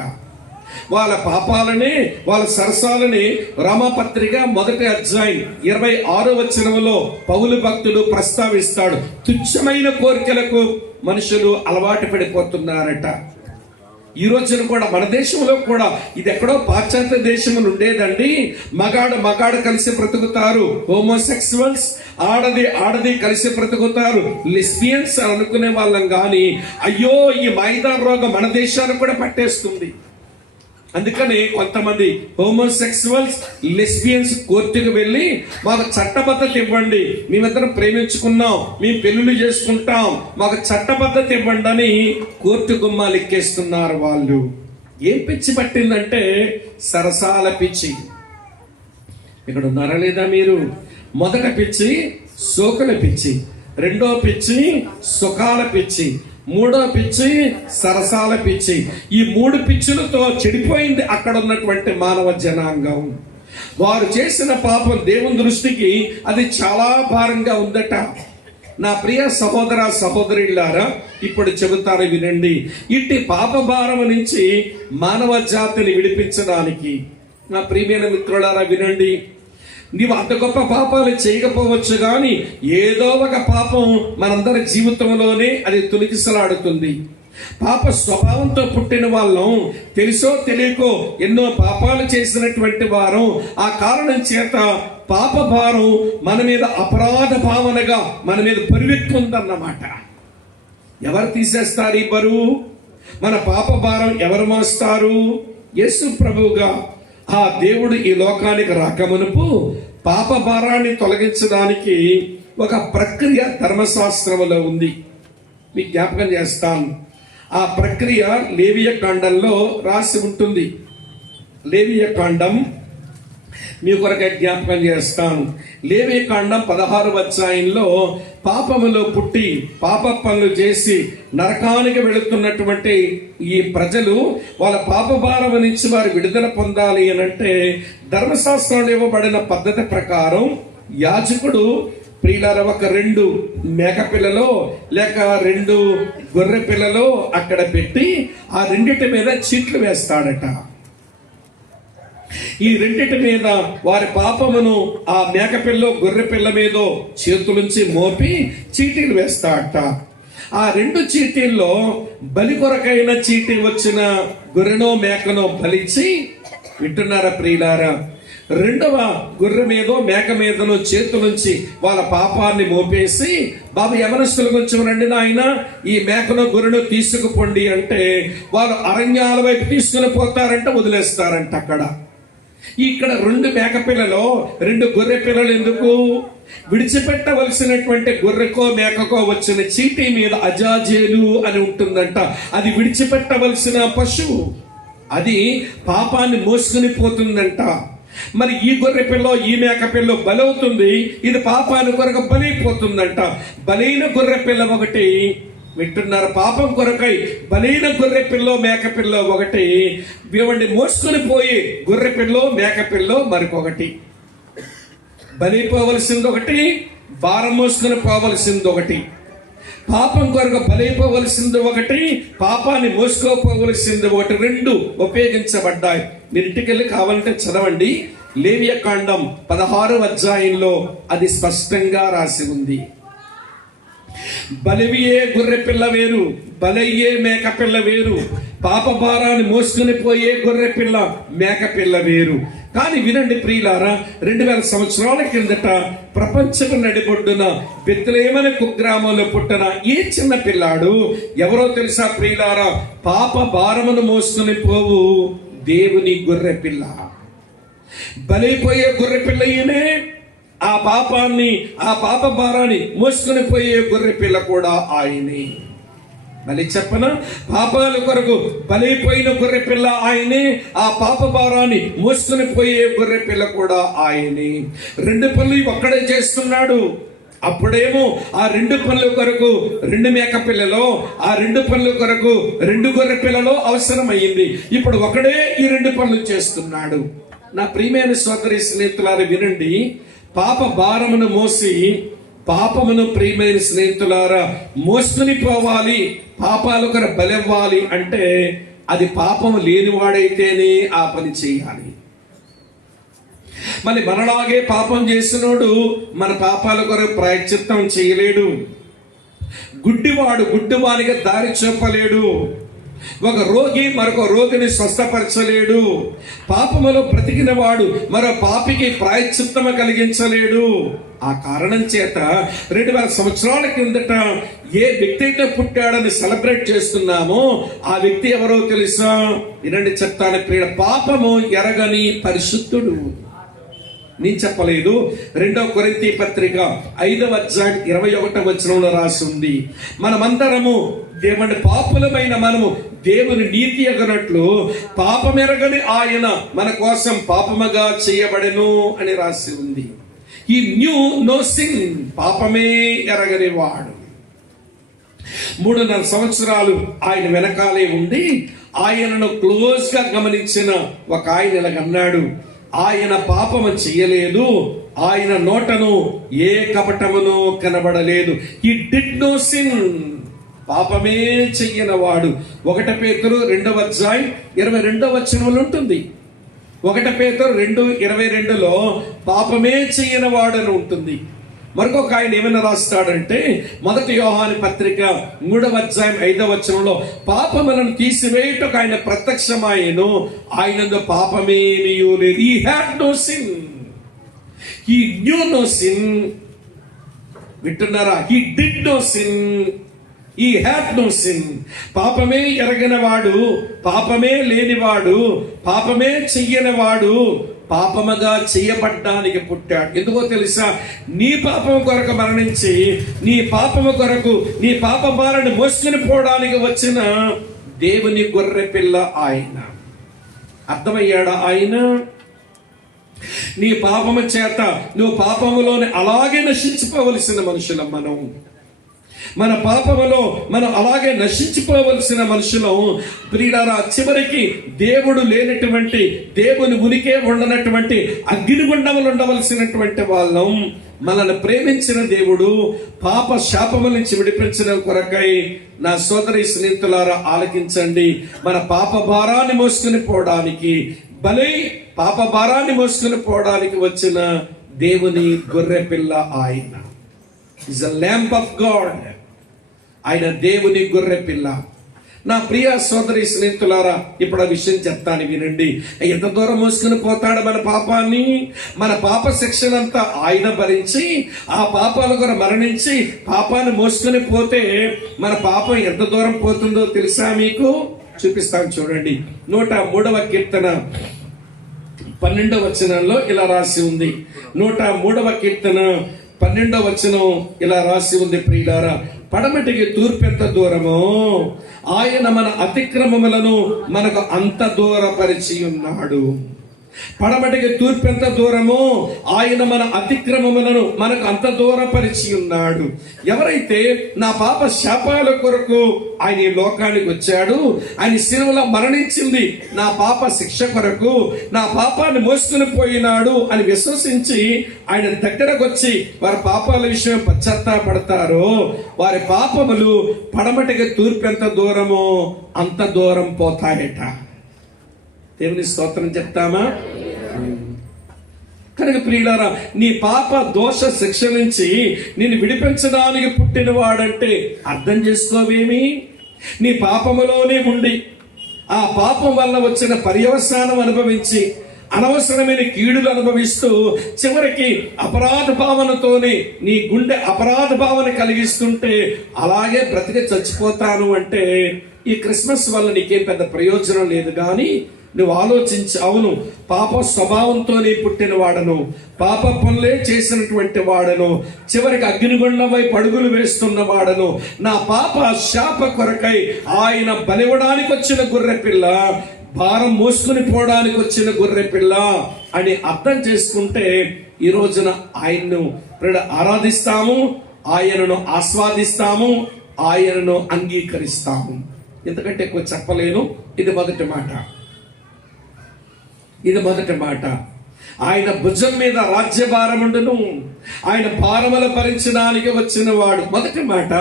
వాళ్ళ పాపాలని, వాళ్ళ సరసాలని రామపత్రిక 1వ అధ్యాయం 26వ వచనంలో పౌలు భక్తుడు ప్రస్తావిస్తాడు. తుచ్చమైన కోరికలకు మనుషులు అలవాటు పడిపోతున్నారట. ఈ రోజున కూడా మన దేశంలో కూడా ఇది ఎక్కడో పాశ్చాత్య దేశంలో ఉండేదండి. మగాడు కలిసి బ్రతుకుతారు, హోమోసెక్సువల్స్ ఆడది కలిసి బ్రతుకుతారు, లెస్బియన్స్ అని అనుకునే వాళ్ళం. కానీ అయ్యో ఈ మైదాన్ రోగం మన దేశానికి కూడా పట్టేస్తుంది. అందుకని కొంతమంది హోమోసెక్సువల్స్, లెస్బియన్స్ కోర్టుకు వెళ్ళి మాకు చట్టబద్ధత ఇవ్వండి, మేమిద్దరం ప్రేమించుకున్నాం, మేము పెళ్లిళ్ళు చేసుకుంటాం, మాకు చట్టబద్ధత ఇవ్వండి అని కోర్టు గుమ్మాలు ఎక్కేస్తున్నారు వాళ్ళు. ఏం పిచ్చి పట్టిందంటే సరసాల పిచ్చి. ఇక్కడ ఉన్నారా లేదా మీరు? మొదట పిచ్చి సోకుల పిచ్చి, రెండో పిచ్చి సుఖాల పిచ్చి, 3వ పిచ్చి సరసాల పిచ్చి. ఈ 3 పిచ్చులతో చెడిపోయింది అక్కడ ఉన్నటువంటి మానవ జనాంగం. వారు చేసిన పాపం దేవుని దృష్టికి అది చాలా భారంగా ఉందట. నా ప్రియ సహోదర సహోదరులారా, ఇప్పుడు చెబుతాను వినండి. ఇట్టి పాప భారం నుంచి మానవ జాతిని విడిపించడానికి, నా ప్రియమైన మిత్రులారా వినండి, నీవు అంత గొప్ప పాపాలు చేయకపోవచ్చు, కానీ ఏదో ఒక పాపం మనందరి జీవితంలోనే అది తొలగిసలాడుతుంది. పాప స్వభావంతో పుట్టిన వాళ్ళం, తెలుసో తెలియకో ఎన్నో పాపాలు చేసినటువంటి వారం. ఆ కారణం చేత పాప భారం మన మీద అపరాధ భావనగా మన మీద బరువెక్కుందన్నమాట. ఎవరు తీసేస్తారు ఈ బరువు? మన పాప భారం ఎవరు మోస్తారు? యేసు ప్రభువుగా ఆ దేవుడు ఈ లోకానికి రాకమునుపు పాప భారాన్ని తొలగించడానికి ఒక ప్రక్రియ ధర్మశాస్త్రములో ఉంది. మీకు జ్ఞాపకం చేస్తాను. ఆ ప్రక్రియ లేవియ కాండంలో రాసి ఉంటుంది. లేవియ కాండం మీ కొరకే జ్ఞాపకం చేస్తాను. లేవియ కాండం 16వ అధ్యాయంలో పాపములో పుట్టి పాప పనులు చేసి నరకానికి వెళుతున్నటువంటి ఈ ప్రజలు వాళ్ళ పాప భారం నుంచి వారు విడుదల పొందాలి అని అంటే ధర్మశాస్త్రంలో ఇవ్వబడిన పద్ధతి ప్రకారం యాజకుడు ప్రియులారా ఒక 2 మేకపిల్లలో లేక 2 గొర్రె పిల్లలో అక్కడ పెట్టి ఆ రెండిటి మీద చీట్లు వేస్తాడట. ఈ రెండిటి మీద వారి పాపమును ఆ మేకపిల్ల గొర్రె పిల్ల మీద చేతులుంచి మోపి చీటీలు వేస్తాడట. ఆ 2 చీటీల్లో బలి కొరకైన చీటీ వచ్చిన గొర్రెనో మేకనో బలిచి, వింటున్నారా ప్రియులారా, 2వ గొర్రె మీదో మేక మీదనో చేతులుంచి వాళ్ళ పాపాన్ని మోపేసి, బాబు యవనస్తుల కొంచెం రండి నాయన, ఈ మేకను గొర్రెను తీసుకుపోండి అంటే వాళ్ళు అరణ్యాల వైపు తీసుకుని పోతారంట, వదిలేస్తారంట. అక్కడ ఇక్కడ 2 మేక పిల్లలో 2 గొర్రె పిల్లలు ఎందుకు? విడిచిపెట్టవలసినటువంటి గొర్రెకో మేకకో వచ్చిన చీటీ మీద అజాజేలు అని ఉంటుందంట. అది విడిచిపెట్టవలసిన పశువు, అది పాపాన్ని మోసుకుని పోతుందంట. మరి ఈ గొర్రె పిల్ల ఈ మేక పిల్ల బలవుతుంది, ఇది పాపాన్ని కొరకు బలైపోతుందంట. బలైన గొర్రె పిల్ల ఒకటి, వింటున్నారు, పాపం కొరకై బలైన గొర్రె పిల్ల మేక పిల్ల ఒకటి, ఇవ్వండి మోసుకొని పోయి గొర్రె పిల్ల మేక పిల్ల మరొకటి. బలైపోవలసింది ఒకటి, భారం మోసుకొని పోవలసింది ఒకటి. పాపం కొరకు బలైపోవలసింది ఒకటి, పాపాన్ని మోసుకోపోవలసింది ఒకటి. 2 ఉపయోగించబడ్డాయి. మీరు ఇంటికెళ్ళి కావాలంటే చదవండి. లేవియ కాండం 16వ అధ్యాయంలో అది స్పష్టంగా రాసి ఉంది. బలివియే గొర్రె పిల్ల వేరు, బలయ్యే మేక పిల్ల వేరు, పాప భారాన్ని మోసుకుని పోయే గొర్రె పిల్ల మేక పిల్ల వేరు. కానీ వినండి ప్రియులారా, 2000 సంవత్సరాల కిందట ప్రపంచపు నడిబొడ్డున బెత్లెహేము కుగ్రామంలో పుట్టిన ఈ చిన్న పిల్లాడు ఎవరో తెలుసా ప్రియులారా? పాప భారమును మోసుకుని పోవు దేవుని గొర్రె పిల్ల. బలైపోయే గొర్రె పిల్ల ఈయనే, ఆ పాపాన్ని ఆ పాప భారాన్ని మోసుకుని పోయే గొర్రె పిల్ల కూడా ఆయనే. మళ్ళీ చెప్పన, పాపాల కొరకు బలైపోయిన గొర్రె పిల్ల ఆయనే, ఆ పాప భారాన్ని మోసుకుని పోయే గొర్రె పిల్ల కూడా ఆయనే. 2 పనులు ఒక్కడే చేస్తున్నాడు. అప్పుడేమో ఆ 2 పనుల కొరకు 2 మేక పిల్లలో, ఆ 2 పనుల కొరకు 2 గొర్రె పిల్లలో అవసరమైంది. ఇప్పుడు ఒకడే ఈ 2 పనులు చేస్తున్నాడు. నా ప్రియమైన సోదరి స్నేహితులారా వినండి, పాప భారమును మోసి పాపమును ప్రియమైన స్నేహితులారా మోసుకుని పోవాలి, పాపాలు కొర బలవ్వాలి అంటే అది పాపము లేనివాడైతేనే ఆ పని చేయాలి. మరి మనలాగే పాపం చేసినోడు మన పాపాల కొరకు ప్రాయశ్చిత్తం చేయలేడు. గుడ్డివాడు గుడ్డివానిగా దారి చూపలేడు. ఒక రోగి మరొక రోగిని స్వస్థపరచలేడు. పాపములో బ్రతికిన వాడు మరో పాపికి ప్రాయశ్చిత్తము కలిగించలేడు. ఆ కారణం చేత 2000 సంవత్సరాల కిందట ఏ వ్యక్తి అయితే పుట్టాడని సెలబ్రేట్ చేస్తున్నామో ఆ వ్యక్తి ఎవరో తెలుసా? వినండి చెప్తాను ప్రియుల, పాపము ఎరగని పరిశుద్ధుడు. నేను చెప్పలేదు, 2వ కొరింథీ పత్రిక 5వ అధ్యాయం 21వ వచనంలో రాసి ఉంది, మనమందరము దేవుని పాపులమైన మనము దేవుని నీతి ఎగనట్లు పాపమెరగని ఆయన మన కోసం పాపముగా చేయబడెను అని రాసి ఉంది. ఈ న్యూ నో సిన్, పాపమే ఎరగని వాడు. 3.5 సంవత్సరాలు ఆయన వెనకాలే ఉండి ఆయనను క్లోజ్ గా గమనించిన ఒక ఆయన ఇలాగన్నాడు, ఆయన పాపము చేయలేదు, ఆయన నోటను ఏ కపటమును కనబడలేదు. హి డిడ్ నో సిన్, పాపమే చెయ్యనవాడు. 1 పేతురు 2:22 ఉంటుంది. 1 పేతురు 2:22 పాపమే చెయ్యనవాడు అని ఉంటుంది. మరొక ఆయన ఏమైనా రాస్తాడంటే 1 యోహాను పత్రిక 3:5 పాపములను తీసివేయుటకు ఆయన ప్రత్యక్షమాయెను, ఆయనందు పాపమేమీయూ లేదు. He had no sin. He knew no sin. వింటున్నారా? He did no sin. He had no sin. పాపమే ఎరగనివాడు, పాపమే లేనివాడు, పాపమే చెయ్యనివాడు పాపముగా చేయబడ్డానికి పుట్టాడు. ఎందుకో తెలుసా? నీ పాపము కొరకు మరణించి నీ పాపము కొరకు నీ పాప భారాన్ని మోసుకుని పోవడానికి వచ్చిన దేవుని గొర్రె పిల్ల ఆయన. అర్థమయ్యాడా? ఆయన నీ పాపము చేత నువ్వు పాపములోని అలాగే నశించిపోవలసిన మనుషులం మనం. మన పాపములో మనం అలాగే నశించిపోవలసిన మనుషులం. ప్రియులారా, చివరికి దేవుడు లేనటువంటి, దేవుని ఉనికే ఉండనటువంటి అగ్నిగుండములు ఉండవలసినటువంటి వాళ్ళం. మనల్ని ప్రేమించిన దేవుడు పాప శాపముల నుంచి విడిపించిన కొరకై నా సోదరి స్నేహితులారా ఆలకించండి. మన పాప భారాన్ని మోసుకుని పోవడానికి, బలి పాప భారాన్ని మోసుకుని పోవడానికి వచ్చిన దేవుని గొర్రె పిల్ల ఆయన. Is a lamp of God. ఆయన దేవుని గొర్రె పిల్ల. నా ప్రియ సోదరి స్నేహితులారా, ఇప్పుడు ఆ విషయం చెప్తాను, వినండి. ఎంత దూరం మోసుకుని పోతాడు మన పాపాన్ని? మన పాప శిక్షనంతా ఆయన భరించి ఆ పాపాల కొరకు మరణించి పాపాన్ని మోసుకుని పోతే మన పాపం ఎంత దూరం పోతుందో తెలుసా మీకు? చూపిస్తాను చూడండి. 103వ కీర్తన 12వ వచనంలో ఇలా రాసి ఉంది. 103వ కీర్తన 12వ వచనం ఇలా రాసి ఉంది. ప్రియులారా, పడమటికి తూర్పెంత దూరమో ఆయన మన అతిక్రమములను మనకు అంత దూరపరిచి ఉన్నాడు. పడమటికి తూర్పెంత దూరమో ఆయన మన అతిక్రమములను మనకు అంత దూరపరిచి ఉన్నాడు. ఎవరైతే నా పాప శాపాల కొరకు ఆయన ఈ లోకానికి వచ్చాడు, ఆయన శిలువలో మరణించింది నా పాప శిక్ష కొరకు, నా పాపాన్ని మోసుకుని పోయినాడు అని విశ్వసించి ఆయన దగ్గరకు వచ్చి వారి పాపాల విషయం పశ్చాత్తాపడతారో వారి పాపములు పడమటికి తూర్పెంత దూరమో అంత దూరం పోతాయట. దేవుని స్తోత్రం చెప్తామా? కనుక ప్రియులారా, నీ పాప దోష శిక్ష నుంచి నిన్ను విడిపించడానికి పుట్టిన వాడంటే అర్థం చేసుకోవేమి? నీ పాపములోనే ఉండి ఆ పాపం వల్ల వచ్చిన పర్యవసానం అనుభవించి అనవసరమైన కీడులు అనుభవిస్తూ చివరికి అపరాధ భావనతోనే నీ గుండె అపరాధ భావన కలిగిస్తుంటే అలాగే బ్రతికి చచ్చిపోతాను అంటే ఈ క్రిస్మస్ వల్ల నీకేం పెద్ద ప్రయోజనం లేదు. కానీ నువ్వు ఆలోచించి, అవును, పాప స్వభావంతోనే పుట్టిన వాడను, పాప పనులే చేసినటువంటి వాడను, చివరికి అగ్నిగుండం వైపు అడుగులు వేస్తున్న వాడను, నా పాప శాప కొరకై ఆయన బలివడానికి వచ్చిన గొర్రె పిల్ల, భారం మోసుకుని పోవడానికి వచ్చిన గొర్రె పిల్ల అని అర్థం చేసుకుంటే ఈ రోజున ఆయన్ను ఆరాధిస్తాము, ఆయనను ఆస్వాదిస్తాము, ఆయనను అంగీకరిస్తాము. ఎందుకంటే ఎక్కువ చెప్పలేను. ఇది మొదటి మాట. ఆయన భుజం మీద రాజ్యభారముండును, ఆయన భారముల భరించడానికి వచ్చిన వాడు. మొదటి మాట,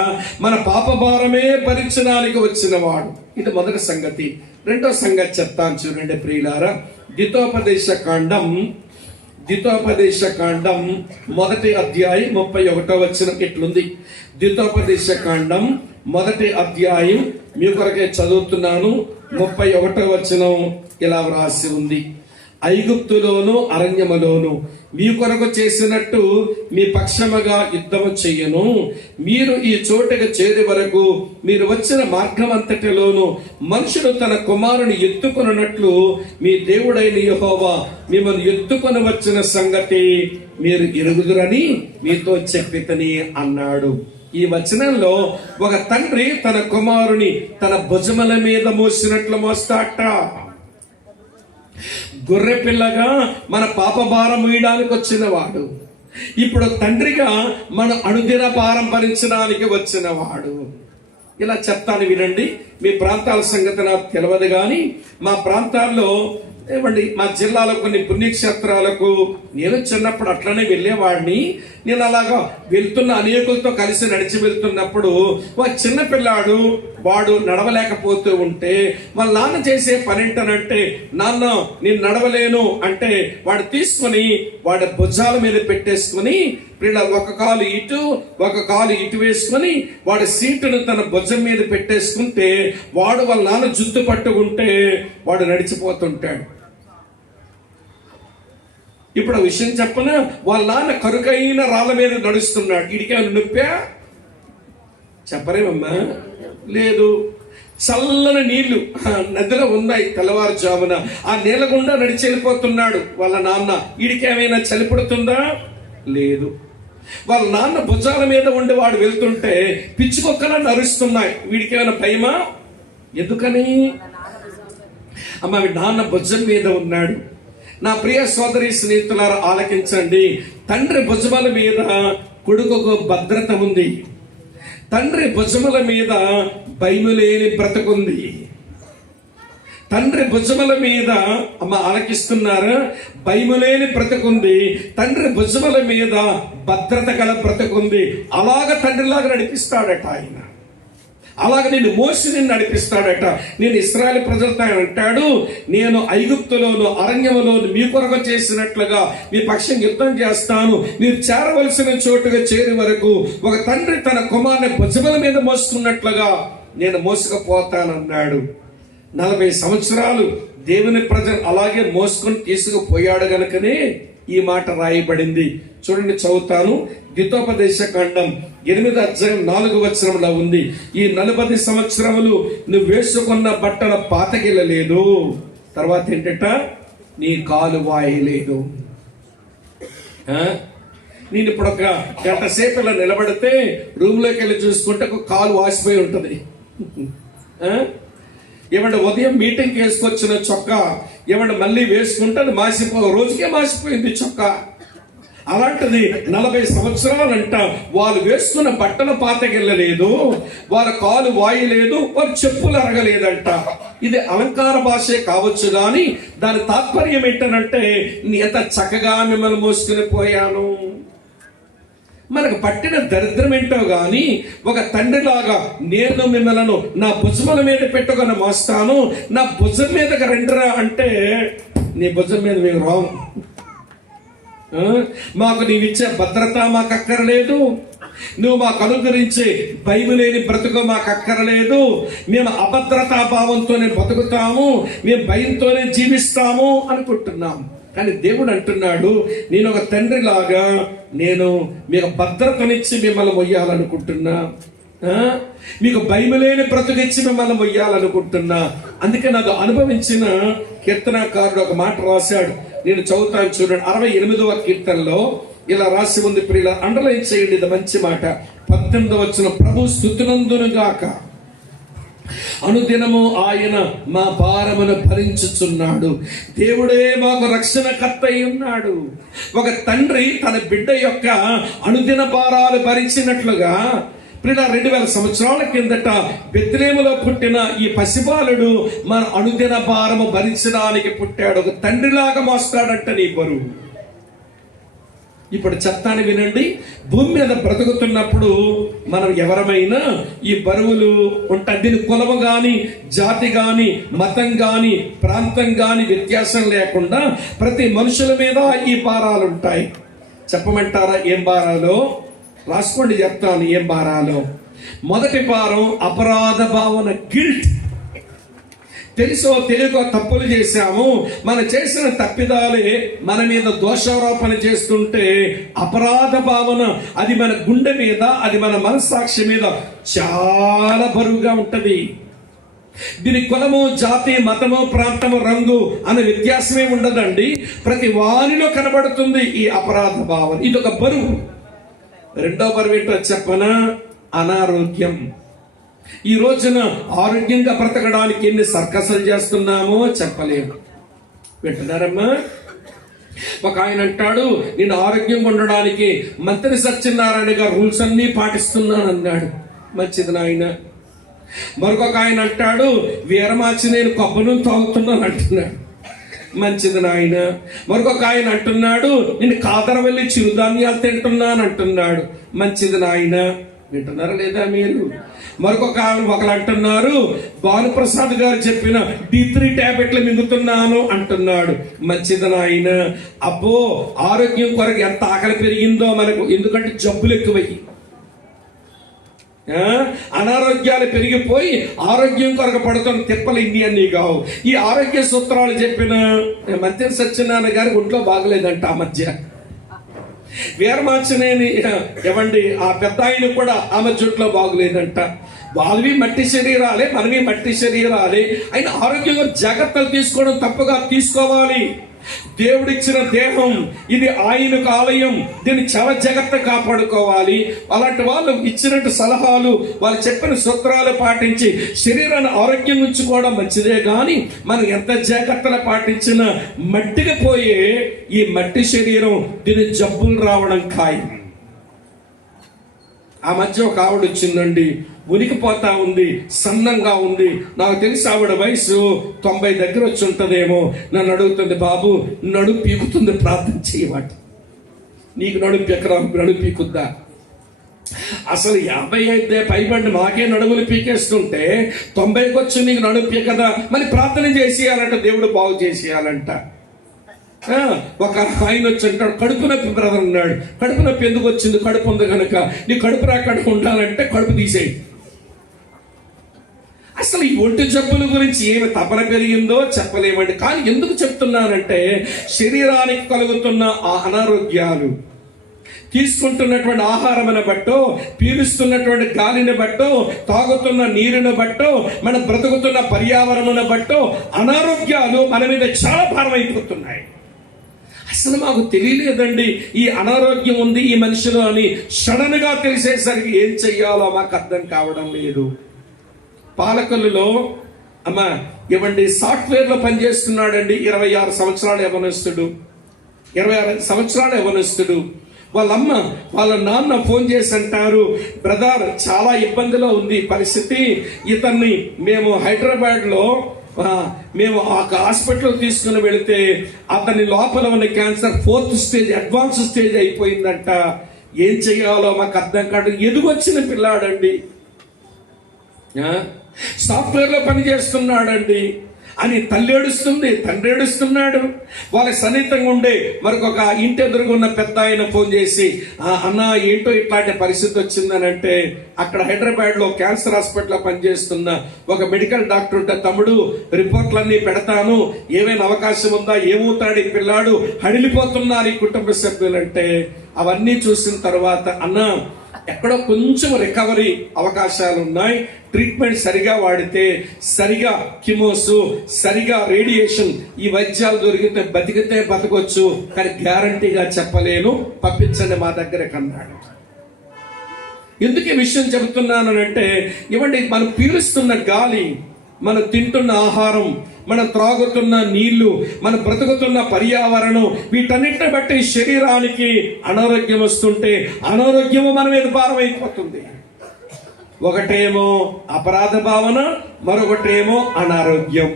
మన పాప భారమే భరించడానికి వచ్చిన వాడు. ఇది మొదటి సంగతి. రెండో సంగతి చెప్తాను చూడండి ప్రియులారా. ద్వితోపదేశ కాండం 1వ అధ్యాయం 31వ వచనం ఇట్లుంది. ద్వితోపదేశ కాండం 1వ అధ్యాయం మీ కొరకే చదువుతున్నాను. 31వ వచనం ఇలా వ్రాసి ఉంది. ఐగుప్తులోను అరణ్యములోను మీ కొరకు చేసినట్టు మీ పక్షముగా యుద్ధము చెయ్యను. మీరు ఈ చోటుకు చేరే వరకు మీరు వచ్చిన మార్గం అంతటిలోను మనుషులు తన కుమారుని ఎత్తుకొనున్నట్లు మీ దేవుడైన యెహోవా మిమ్మల్ని ఎత్తుకొని వచ్చిన సంగతి మీరు ఎరుగుదురని మీతో చెప్పితని అన్నాడు. ఈ వచనంలో ఒక తండ్రి తన కుమారుని తన భుజముల మీద మోసినట్లు మోస్తాట. గొర్రె పిల్లగా మన పాప భారం వేయడానికి వచ్చిన వాడు, ఇప్పుడు తండ్రిగా మన అనుదిన భారం భరించడానికి వచ్చిన వాడు. ఇలా చెప్తాను వినండి. మీ ప్రాంతాల సంగతి నాకు తెలియదు, కానీ మా ప్రాంతాల్లో ఏమండి మా జిల్లాలో కొన్ని పుణ్యక్షేత్రాలకు నేను చిన్నప్పుడు అట్లనే వెళ్ళేవాడిని. నేను అలాగా వెళ్తున్న అనేకులతో కలిసి నడిచి వెళ్తున్నప్పుడు ఒక చిన్న పిల్లాడు వాడు నడవలేకపోతూ ఉంటే వాళ్ళ నాన్న చేసే పని ఏంటనంటే, నాన్న నేను నడవలేను అంటే వాడు తీసుకొని వాడి భుజాల మీద పెట్టేసుకుని వీళ్ళ ఒక కాలు ఇటు వేసుకొని వాడి సీటును తన భుజం మీద పెట్టేసుకుంటే వాడు వాళ్ళ నాన్న జుత్తు పట్టుకుంటే వాడు నడిచిపోతుంటాడు. ఇప్పుడు ఆ విషయం చెప్పన, వాళ్ళ నాన్న కరుకైన రాళ్ళ మీద నడుస్తున్నాడు. ఇడికేమైనా నొప్పా? చెప్పరేమమ్మా? లేదు. చల్లని నీళ్లు నదిలో ఉన్నాయి. తెల్లవారుజామున ఆ నీళ్ళ గుండా నడిచి వెళ్ళిపోతున్నాడు వాళ్ళ నాన్న. వీడికేమైనా చలి పుడుతుందా? లేదు. వాళ్ళ నాన్న భుజాల మీద ఉండి వాడు వెళ్తుంటే పిచ్చుకొక్కలా నరుస్తున్నాయి. వీడికేమైనా భయమా? ఎందుకని? అమ్మ నాన్న భుజం మీద ఉన్నాడు. నా ప్రియ సోదరి స్నేహితులారా ఆలకించండి. తండ్రి భుజముల మీద కొడుకుకు భద్రత ఉంది. తండ్రి భుజముల మీద భయము లేని బ్రతుకుంది. తండ్రి భుజముల మీద అమ్మ ఆలకిస్తున్నారా? భయము లేని బ్రతుకుంది. తండ్రి భుజముల మీద భద్రత గల బ్రతుకుంది. అలాగ తండ్రిలాగా నడిపిస్తాడట ఆయన. అలాగ నేను మోసి నిన్ను నడిపిస్తాడట. నేను ఇశ్రాయేలు ప్రజలతో ఆయన అంటాడు, నేను ఐగుప్తులోను అరణ్యములోను మీ కొరకు చేసినట్లుగా మీ పక్షం యుద్ధం చేస్తాను. మీరు చేరవలసిన చోటుగా చేరే వరకు ఒక తండ్రి తన కుమారుని భుజముల మీద మోసుకున్నట్లుగా నేను మోసుకుపోతానన్నాడు. 40 సంవత్సరాలు దేవుని ప్రజలు అలాగే మోసుకొని తీసుకుపోయాడు గనుకనే ఈ మాట రాయబడింది. చూడండి, చదువుతాను. ద్వితోపదేశ కాండం 8వ అధ్యాయం 4వ వచనంలో ఉంది, ఈ 40 సంవత్సరములు నువ్వు వేసుకున్న బట్టల పాతగిల్లలేదు. తర్వాత ఏంటట? నీ కాలు వాయలేదు. నేను ఇప్పుడు ఒక గంట సేపు ఇలా నిలబడితే రూమ్లోకి వెళ్ళి చూసుకుంటే ఒక కాలు వాసిపోయి ఉంటుంది. ఏమంటే ఉదయం మీటింగ్కి వేసుకొచ్చిన చొక్కా ఏమంటే మళ్ళీ వేసుకుంటే అది రోజుకే మాసిపోయింది చొక్కా. అలాంటిది 40 సంవత్సరాలంట వాళ్ళు వేసుకున్న బట్టల పాతకెళ్ళలేదు, వాళ్ళ కాలు వాయలేదు, వారి చెప్పులు అరగలేదంట. ఇది అలంకార భాషే కావచ్చు కానీ దాని తాత్పర్యం ఏంటనంటే, ఎంత చక్కగా మిమ్మల్ని మోసుకుని పోయాను. మనకు పట్టిన దరిద్రం ఏంటో గాని ఒక తండ్రిలాగా నేను మిమ్మల్ని నా భుజముల మీద పెట్టుకొని మోస్తాను, నా భుజం మీదకి రండిరా అంటే నీ భుజం మీద మేము రాము. మాకు నీవిచ్చే భద్రత మాకు అక్కర్లేదు, నువ్వు మాకు అనుగ్రహించే భయం లేని బ్రతుకు మాకు అక్కర్లేదు. మేము అభద్రతా భావంతోనే బతుకుతాము, మేము భయంతోనే జీవిస్తాము అనుకుంటున్నాం. కానీ దేవుడు అంటున్నాడు, నేను ఒక తండ్రిలాగా నేను మీకు భద్రతనిచ్చి మిమ్మల్ని మొయ్యాలనుకుంటున్నా, మీకు భయం లేని బ్రతుకిచ్చి మిమ్మల్ని మొయ్యాలనుకుంటున్నా. అందుకే నాకు అనుభవించిన కీర్తనాకారుడు ఒక మాట రాశాడు, నేను చదువుతాను చూడండి. 68వ కీర్తనలో ఇలా రాసి ఉంది. ప్రియుల అండర్లైన్ చేయండి, ఇది మంచి మాట. 18వ వచనం, ప్రభు స్తుతినందును గాక, అనుదినము ఆయన మా భారమును భరించుచున్నాడు. దేవుడే మాకు రక్షణకర్త అయి ఉన్నాడు. ఒక తండ్రి తన బిడ్డ యొక్క అనుదిన భారాలు భరించినట్లుగా 2000 సంవత్సరాల కిందట బెత్లెహేములో పుట్టిన ఈ పసిబాలుడు మన అనుదిన భారము భరించడానికి పుట్టాడు. ఒక తండ్రిలాగా మోస్తాడంట నీ బరువు. ఇప్పుడు చెప్తాను వినండి, భూమి మీద బ్రతుకుతున్నప్పుడు మనం ఎవరమైనా ఈ బరువులు ఉంటాయి. దీని కులము గాని, జాతి గాని, మతం గాని, ప్రాంతం గాని వ్యత్యాసం లేకుండా ప్రతి మనుషుల మీద ఈ భారాలు ఉంటాయి. చెప్పమంటారా ఏం భారాలో? రాసుకోండి, చెప్తాను ఏం భారాలో. మొదటి భారం అపరాధ భావన, గిల్ట్. తెలుసో తెలియకో తప్పులు చేశాము, మనం చేసిన తప్పిదాలే మన మీద దోషారోపణ చేస్తుంటే అపరాధ భావన, అది మన గుండె మీద, అది మన మనస్సాక్షి మీద చాలా బరువుగా ఉంటది. దీని కులము, జాతి, మతము, ప్రాంతము, రంగు అనే వ్యత్యాసమే ఉండదండి. ప్రతి వారిలో కనబడుతుంది ఈ అపరాధ భావన. ఇది ఒక బరువు. రెండో బరువు ఏంటో చెప్పనా? అనారోగ్యం. ఈ రోజున ఆరోగ్యంగా బ్రతకడానికి ఎన్ని సర్కస్లు చేస్తున్నామో చెప్పలేము. వింటున్నారమ్మా? ఒక ఆయన అంటాడు, నేను ఆరోగ్యంగా ఉండడానికి మంత్రి సత్యనారాయణ గారు రూల్స్ అన్ని పాటిస్తున్నాను అన్నాడు. మంచిది నాయన. మరొక ఆయన అంటాడు, వీరమాచి నేను కొబ్బరి తాగుతున్నాను అంటున్నాడు. మంచిది నాయన. మరొక ఆయన అంటున్నాడు, నేను కాదర వెళ్ళి చిరుధాన్యాలు తింటున్నాను అంటున్నాడు. మంచిది నాయన. వింటున్నారా లేదా మీరు? ఒకరు అంటున్నారు, భానుప్రసాద్ గారు చెప్పిన D3 టాబ్లెట్లు మింగుతున్నాను అంటున్నాడు. మంచిది నాయన. అబ్బో, ఆరోగ్యం కొరకు ఎంత ఆకలి పెరిగిందో మనకు. ఎందుకంటే జబ్బులు ఎక్కువయ్యి, అనారోగ్యాలు పెరిగిపోయి ఆరోగ్యం కొరకు పడుతున్న తిప్పలు ఇన్ని అన్ని కావు. ఈ ఆరోగ్య సూత్రాలు చెప్పిన మధ్య సత్యనారాయణ గారి ఒంట్లో బాగలేదంట ఆ మధ్య. వీరమాచనేని ఏమండి ఆ పెద్ద ఆయన కూడా ఆ మధ్య ఒంట్లో బాగలేదంట. వాళ్ళవి మట్టి శరీరాలే, మనవి మట్టి శరీరాలే. అయినా ఆరోగ్యంగా జాగ్రత్తలు తీసుకోవడం తప్పుగా తీసుకోవాలి. దేవుడిచ్చిన దేహం ఇది ఆయనకు ఆలయం, దీన్ని చాలా జాగ్రత్తగా కాపాడుకోవాలి. అలాంటి వాళ్ళు ఇచ్చినట్టు సలహాలు, వాళ్ళు చెప్పిన సూత్రాలు పాటించి శరీరాన్ని ఆరోగ్యం ఉంచుకోవడం మంచిదే. కానీ మనం ఎంత జాగ్రత్తలు పాటించినా మట్టికి పోయే ఈ మట్టి శరీరం దీని జబ్బులు రావడం ఖాయం. ఆ మధ్య ఒక ఆవిడ వచ్చిందండి, ఉనికిపోతా ఉంది, సన్నంగా ఉంది. నాకు తెలిసి ఆవిడ వయసు 90 దగ్గర వచ్చి ఉంటుందేమో. నన్ను అడుగుతుంది, బాబు నడుము పీకుతుంది, ప్రార్థన చేయమాట. నీకు నడుము పీకుద్దా? అసలు 55 పైబండి మాకే నడుములు పీకేస్తుంటే 90కి వచ్చి నీకు నడుము పీకదా? మరి ప్రార్థన చేసేయాలంట, దేవుడు బాగు చేసేయాలంట. ఒక ఆయన వచ్చి అంటాడు, కడుపు నొప్పి బ్రదర్ అన్నాడు. కడుపు నొప్పి ఎందుకు వచ్చింది? కడుపు ఉంది కనుక. నీ కడుపు రాకుండా ఉండాలంటే కడుపు తీసేయి. అసలు ఈ ఒంటి జబ్బుల గురించి ఏమి తపన పెరిగిందో చెప్పలేమండి. కానీ ఎందుకు చెప్తున్నానంటే, శరీరానికి కలుగుతున్న ఆ అనారోగ్యాలు, తీసుకుంటున్నటువంటి ఆహారమును బట్టో, పీలుస్తున్నటువంటి గాలిని బట్టో, తాగుతున్న నీరుని బట్టో, మనం బ్రతుకుతున్న పర్యావరణమును బట్టో అనారోగ్యాలు మన మీద చాలా భారం అయిపోతున్నాయి. అసలు మాకు తెలియలేదండి ఈ అనారోగ్యం ఉంది ఈ మనిషిలో అని. సడన్ గా తెలిసేసరికి ఏం చెయ్యాలో మాకు అర్థం కావడం లేదు. పాలకొల్లులో ఇవ్వండి సాఫ్ట్వేర్ లో పనిచేస్తున్నాడండి. 26 సంవత్సరాల యవనస్తుడు. 26 సంవత్సరాల యవనస్తుడు. వాళ్ళమ్మ వాళ్ళ నాన్న ఫోన్ చేసి అంటారు, బ్రదర్ చాలా ఇబ్బందిలో ఉంది పరిస్థితి. ఇతన్ని మేము హైదరాబాద్ లో మేము ఆ హాస్పిటల్ తీసుకుని వెళితే అతని లోపల ఉన్న cancer 4th stage, advance stage అయిపోయిందంట. ఏం చెయ్యాలో మాకు అర్థం కాదు. ఎదుగొచ్చిన పిల్లాడండి, సాఫ్ట్వేర్ లో పని చేస్తున్నాడండి అని తల్లి ఏడుస్తుంది, తండ్రి ఏడుస్తున్నాడు. వాళ్ళకి సన్నిహితంగా ఉండే మరొక ఇంటి ఎదురుగున్న పెద్ద ఆయన ఫోన్ చేసి, అన్న ఏంటో ఇట్లాంటి పరిస్థితి వచ్చిందని అంటే, అక్కడ హైదరాబాద్ లో క్యాన్సర్ హాస్పిటల్ పనిచేస్తున్న ఒక మెడికల్ డాక్టర్ ఉంటే, తమ్ముడు రిపోర్ట్లన్నీ పెడతాను, ఏమైనా అవకాశం ఉందా, ఏమవుతాడు ఈ పిల్లాడు, హడిలిపోతున్నారు ఈ కుటుంబ సభ్యులంటే. అవన్నీ చూసిన తర్వాత, అన్న ఎక్కడో కొంచెం రికవరీ అవకాశాలు ఉన్నాయి, ట్రీట్మెంట్ సరిగా వాడితే, సరిగా కిమోసు, సరిగా రేడియేషన్, ఈ వైద్యాలు దొరికితే బతికితే బతకొచ్చు, కానీ గ్యారంటీగా చెప్పలేను, పంపించండి మా దగ్గరకు అన్నాడు. ఎందుకు ఈ విషయం చెబుతున్నాను అంటే, ఇవ్వండి మనం పీలుస్తున్న గాలి, మనం తింటున్న ఆహారం, మనం త్రాగుతున్న నీళ్లు, మనం బ్రతుకుతున్న పర్యావరణం, వీటన్నిటిని బట్టి శరీరానికి అనారోగ్యం వస్తుంటే అనారోగ్యము మన మీద భారం అయిపోతుంది. ఒకటేమో అపరాధ భావన, మరొకటేమో అనారోగ్యం.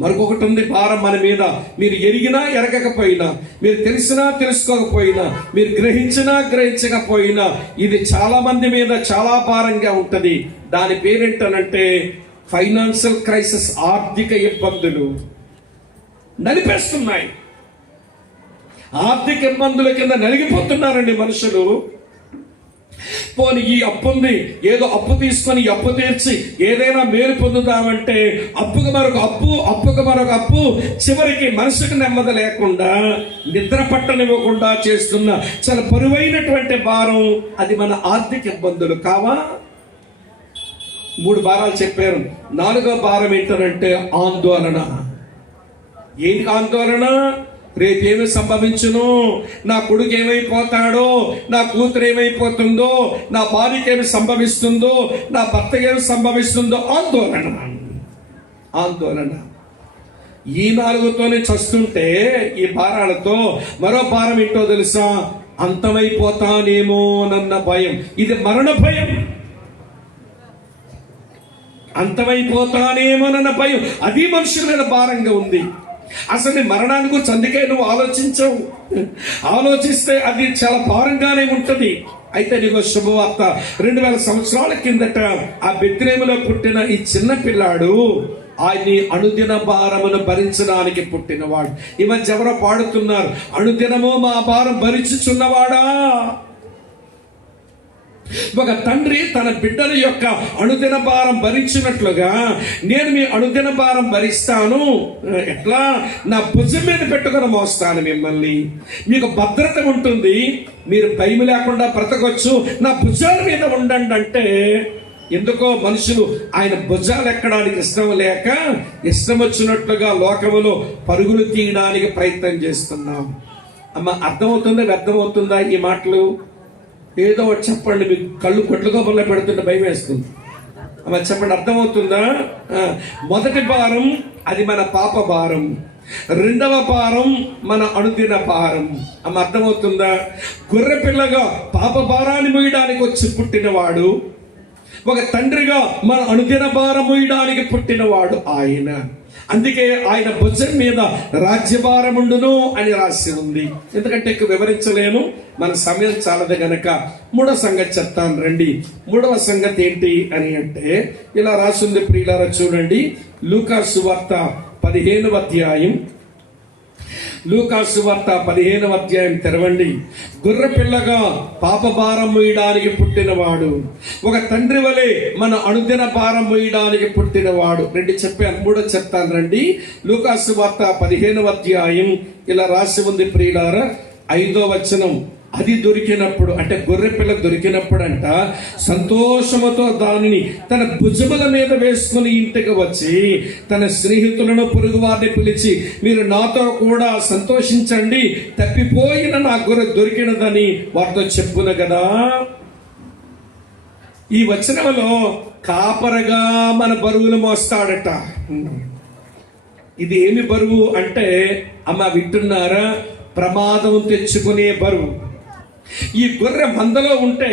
మరొకటి ఉంది భారం మన మీద. మీరు ఎరిగినా ఎరగకపోయినా, మీరు తెలిసినా తెలుసుకోకపోయినా, మీరు గ్రహించినా గ్రహించకపోయినా, ఇది చాలా మంది మీద చాలా భారంగా ఉంటది. దాని పేరేంటనంటే ఫైనాన్షియల్ క్రైసిస్. ఆర్థిక ఇబ్బందులు నలిపేస్తున్నాయి. ఆర్థిక ఇబ్బందుల కింద నలిగిపోతున్నారండి మనుషులు. పోనీ ఈ అప్పు ఉంది, ఏదో అప్పు తీసుకొని అప్పు తీర్చి ఏదైనా మేలు పొందుదామంటే అప్పుకు మరొక అప్పు, అప్పుకు మరొక అప్పు, చివరికి మనసుకు నెమ్మది లేకుండా, నిద్ర పట్టనివ్వకుండా చేస్తున్న చాలా బరువైనటువంటి భారం. అది మన ఆర్థిక ఇబ్బందులు కావా? 3 భారాలు చెప్పారు. 4వ భారం ఏంటంటే ఆందోళన. ఏంటి ఆందోళన? రేపేమి సంభవించును, నా కొడుకు ఏమైపోతాడో, నా కూతురు ఏమైపోతుందో, నా భార్యకి ఏమి సంభవిస్తుందో, నా భర్తకి ఏమి సంభవిస్తుందో. ఆందోళన. ఆందోళన. ఈ 4తోనే చస్తుంటే, ఈ భారాలతో మరో భారం ఏంటో తెలుసా? అంతమైపోతానేమోనన్న భయం. ఇది మరణ భయం. అంతమైపోతానేమోనన్న భయం, అది మనుషుల మీద భారంగా ఉంది. అసలు నీ మరణాన్ని గురించి అందుకే నువ్వు ఆలోచించవు. ఆలోచిస్తే అది చాలా భారంగానే ఉంటుంది. అయితే నీకు శుభవార్త. 2000 సంవత్సరాల కిందట ఆ బెత్లెహేములో పుట్టిన ఈ చిన్న పిల్లాడు ఆయన్ని అనుదిన భారమును భరించడానికి పుట్టినవాడు. ఈ మధ్య ఎవరో పాడుతున్నారు, అనుదినము మా భారం భరించుచున్నవాడా. ఒక తండ్రి తన బిడ్డల యొక్క అనుదిన భారం భరించినట్లుగా నేను మీ అనుదిన భారం భరిస్తాను. ఎట్లా? నా భుజం మీద పెట్టుకుని మోస్తాను మిమ్మల్ని. మీకు భద్రత ఉంటుంది, మీరు భయం లేకుండా బ్రతకొచ్చు, నా భుజాల మీద ఉండండి అంటే. ఎందుకో మనుషులు ఆయన భుజాలు ఎక్కడానికి ఇష్టం లేక ఇష్టం వచ్చినట్లుగా లోకములో పరుగులు తీయడానికి ప్రయత్నం చేస్తున్నాం. అమ్మ, అర్థమవుతుందా వ్యర్థమవుతుందా ఈ మాటలు? ఏదో ఒకటి చెప్పండి. మీకు కళ్ళు కొట్లు గొప్పలో పెడుతుంటే భయం వేస్తుంది. అమ్మ చెప్పండి, అర్థమవుతుందా? మొదటి భారం అది మన పాప భారం, రెండవ భారం మన అనుదిన భారం. అమ్మ అర్థమవుతుందా? గొర్రె పిల్లగా పాప భారాన్ని మోయడానికి వచ్చి పుట్టినవాడు, ఒక తండ్రిగా మన అనుదిన భారం మోయడానికి పుట్టినవాడు ఆయన. అందుకే ఆయన భుజం మీద రాజ్యభారముండును అని రాసి ఉంది. ఎందుకంటే ఎక్కువ వివరించలేను, మన సమయం చాలదు గనక మూడవ సంగతి చెప్తాను రండి. మూడవ సంగతి ఏంటి అని అంటే ఇలా రాసింది ప్రియులారా, చూడండి. లూకాసు సువార్త 15వ అధ్యాయం. లూకాసు వార్త 15వ అధ్యాయం తెరవండి. గొర్రె పిల్లగా పాప భారం మోయడానికి పుట్టినవాడు, ఒక తండ్రి వలె మన అనుదిన భారం మోయడానికి పుట్టినవాడు. రెండు చెప్పాను, మూడో చెప్తాను రండి. లూకాసు వార్త 15వ అధ్యాయం ఇలా రాసి ఉంది ప్రియులారా, 5వ వచనం. అది దొరికినప్పుడు అంటే గొర్రె పిల్ల దొరికినప్పుడు అంట సంతోషముతో దానిని తన భుజముల మీద వేసుకుని ఇంటికి వచ్చి తన స్నేహితులను పొరుగు వారిని పిలిచి, మీరు నాతో కూడా సంతోషించండి, తప్పిపోయిన నా గొర్రె దొరికినదని వారితో చెప్పును కదా. ఈ వచనంలో కాపరగా మన బరువులు మోస్తాడట. ఇది ఏమి బరువు అంటే, అమ్మ వింటున్నారా, ప్రమాదం తెచ్చుకునే బరువు. ఈ గొర్రె మందలో ఉంటే,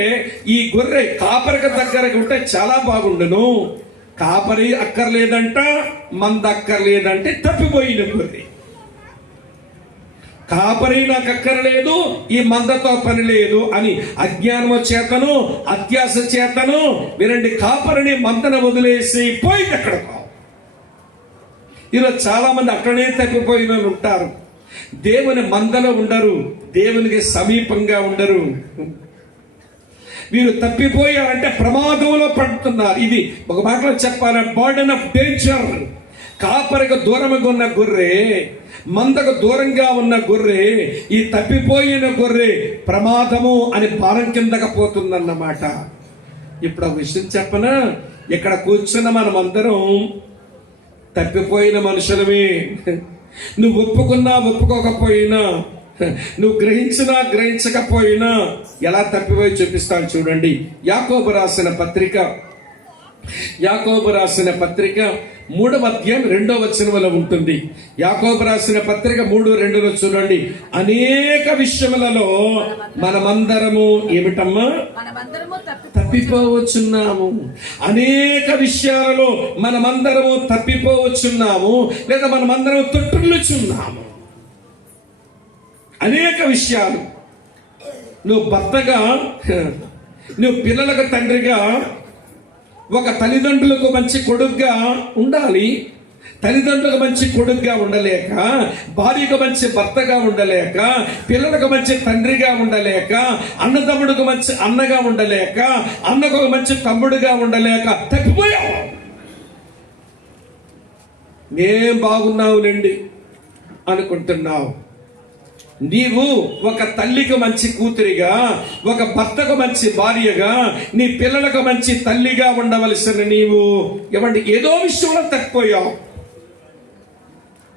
ఈ గొర్రె కాపరికి దగ్గరకు ఉంటే చాలా బాగుండును. కాపరి అక్కర్లేదంట, మంద అక్కర్లేదంటే తప్పిపోయిన గొర్రె. కాపరి నాకు అక్కర్లేదు, ఈ మందతో పని లేదు అని అజ్ఞానము చేతను అత్యాశ చేతను వినండి, కాపరిని మందను వదిలేసి పోయింది ఎక్కడికో. ఈరోజు చాలా మంది అక్కడనే తప్పిపోయిన వాళ్ళు ఉంటారు. దేవుని మందలో ఉండరు, దేవునికి సమీపంగా ఉండరు. వీరు తప్పిపోయారంటే ప్రమాదంలో పడుతున్నారు. ఇది ఒక మాటలో చెప్పాలంటే బర్డెన్ ఆఫ్ డేంజర్. కాపరికి దూరంగా ఉన్న గొర్రె, మందకు దూరంగా ఉన్న గొర్రె, ఈ తప్పిపోయిన గొర్రె ప్రమాదము అని భారం కిందకు పోతుందన్నమాట. ఇప్పుడు ఆ విషయం చెప్పనా, ఇక్కడ కూర్చున్న మనమందరం తప్పిపోయిన మనుషులమే. నువ్వు ఒప్పుకున్నా ఒప్పుకోకపోయినా, నువ్వు గ్రహించినా గ్రహించకపోయినా ఎలా తప్పిపోయి చూపిస్తాను చూడండి. యాకోబు రాసిన పత్రిక 3వ అధ్యాయం 2వ వచనంలో ఉంటుంది. యాకోబు రాసిన పత్రిక 3:2 చూడండి. అనేక విషయములలో మనమందరము ఏమిటమ్మా తప్పిపోవచ్చున్నాము. అనేక విషయాలలో మనమందరము తప్పిపోవచ్చున్నాము, లేదా మనమందరం తొట్టులుచున్నాము. అనేక విషయాలు. నువ్వు భర్తగా, నువ్వు పిల్లలకు తండ్రిగా, ఒక తల్లిదండ్రులకు మంచి కొడుకుగా ఉండాలి. తల్లిదండ్రులకు మంచి కొడుకుగా ఉండలేక, భార్యకు మంచి భర్తగా ఉండలేక, పిల్లలకు మంచి తండ్రిగా ఉండలేక, అన్నదమ్ముడికి మంచి అన్నగా ఉండలేక, అన్నకు ఒక మంచి తమ్ముడుగా ఉండలేక తప్పిపోయావు. మేం బాగున్నావులేండి అనుకుంటున్నావు. నీవు ఒక తల్లికి మంచి కూతురిగా, ఒక భర్తకు మంచి భార్యగా, నీ పిల్లలకు మంచి తల్లిగా ఉండవలసిన నీవు ఏమంటే ఏదో విషయంలో తప్పిపోయావు.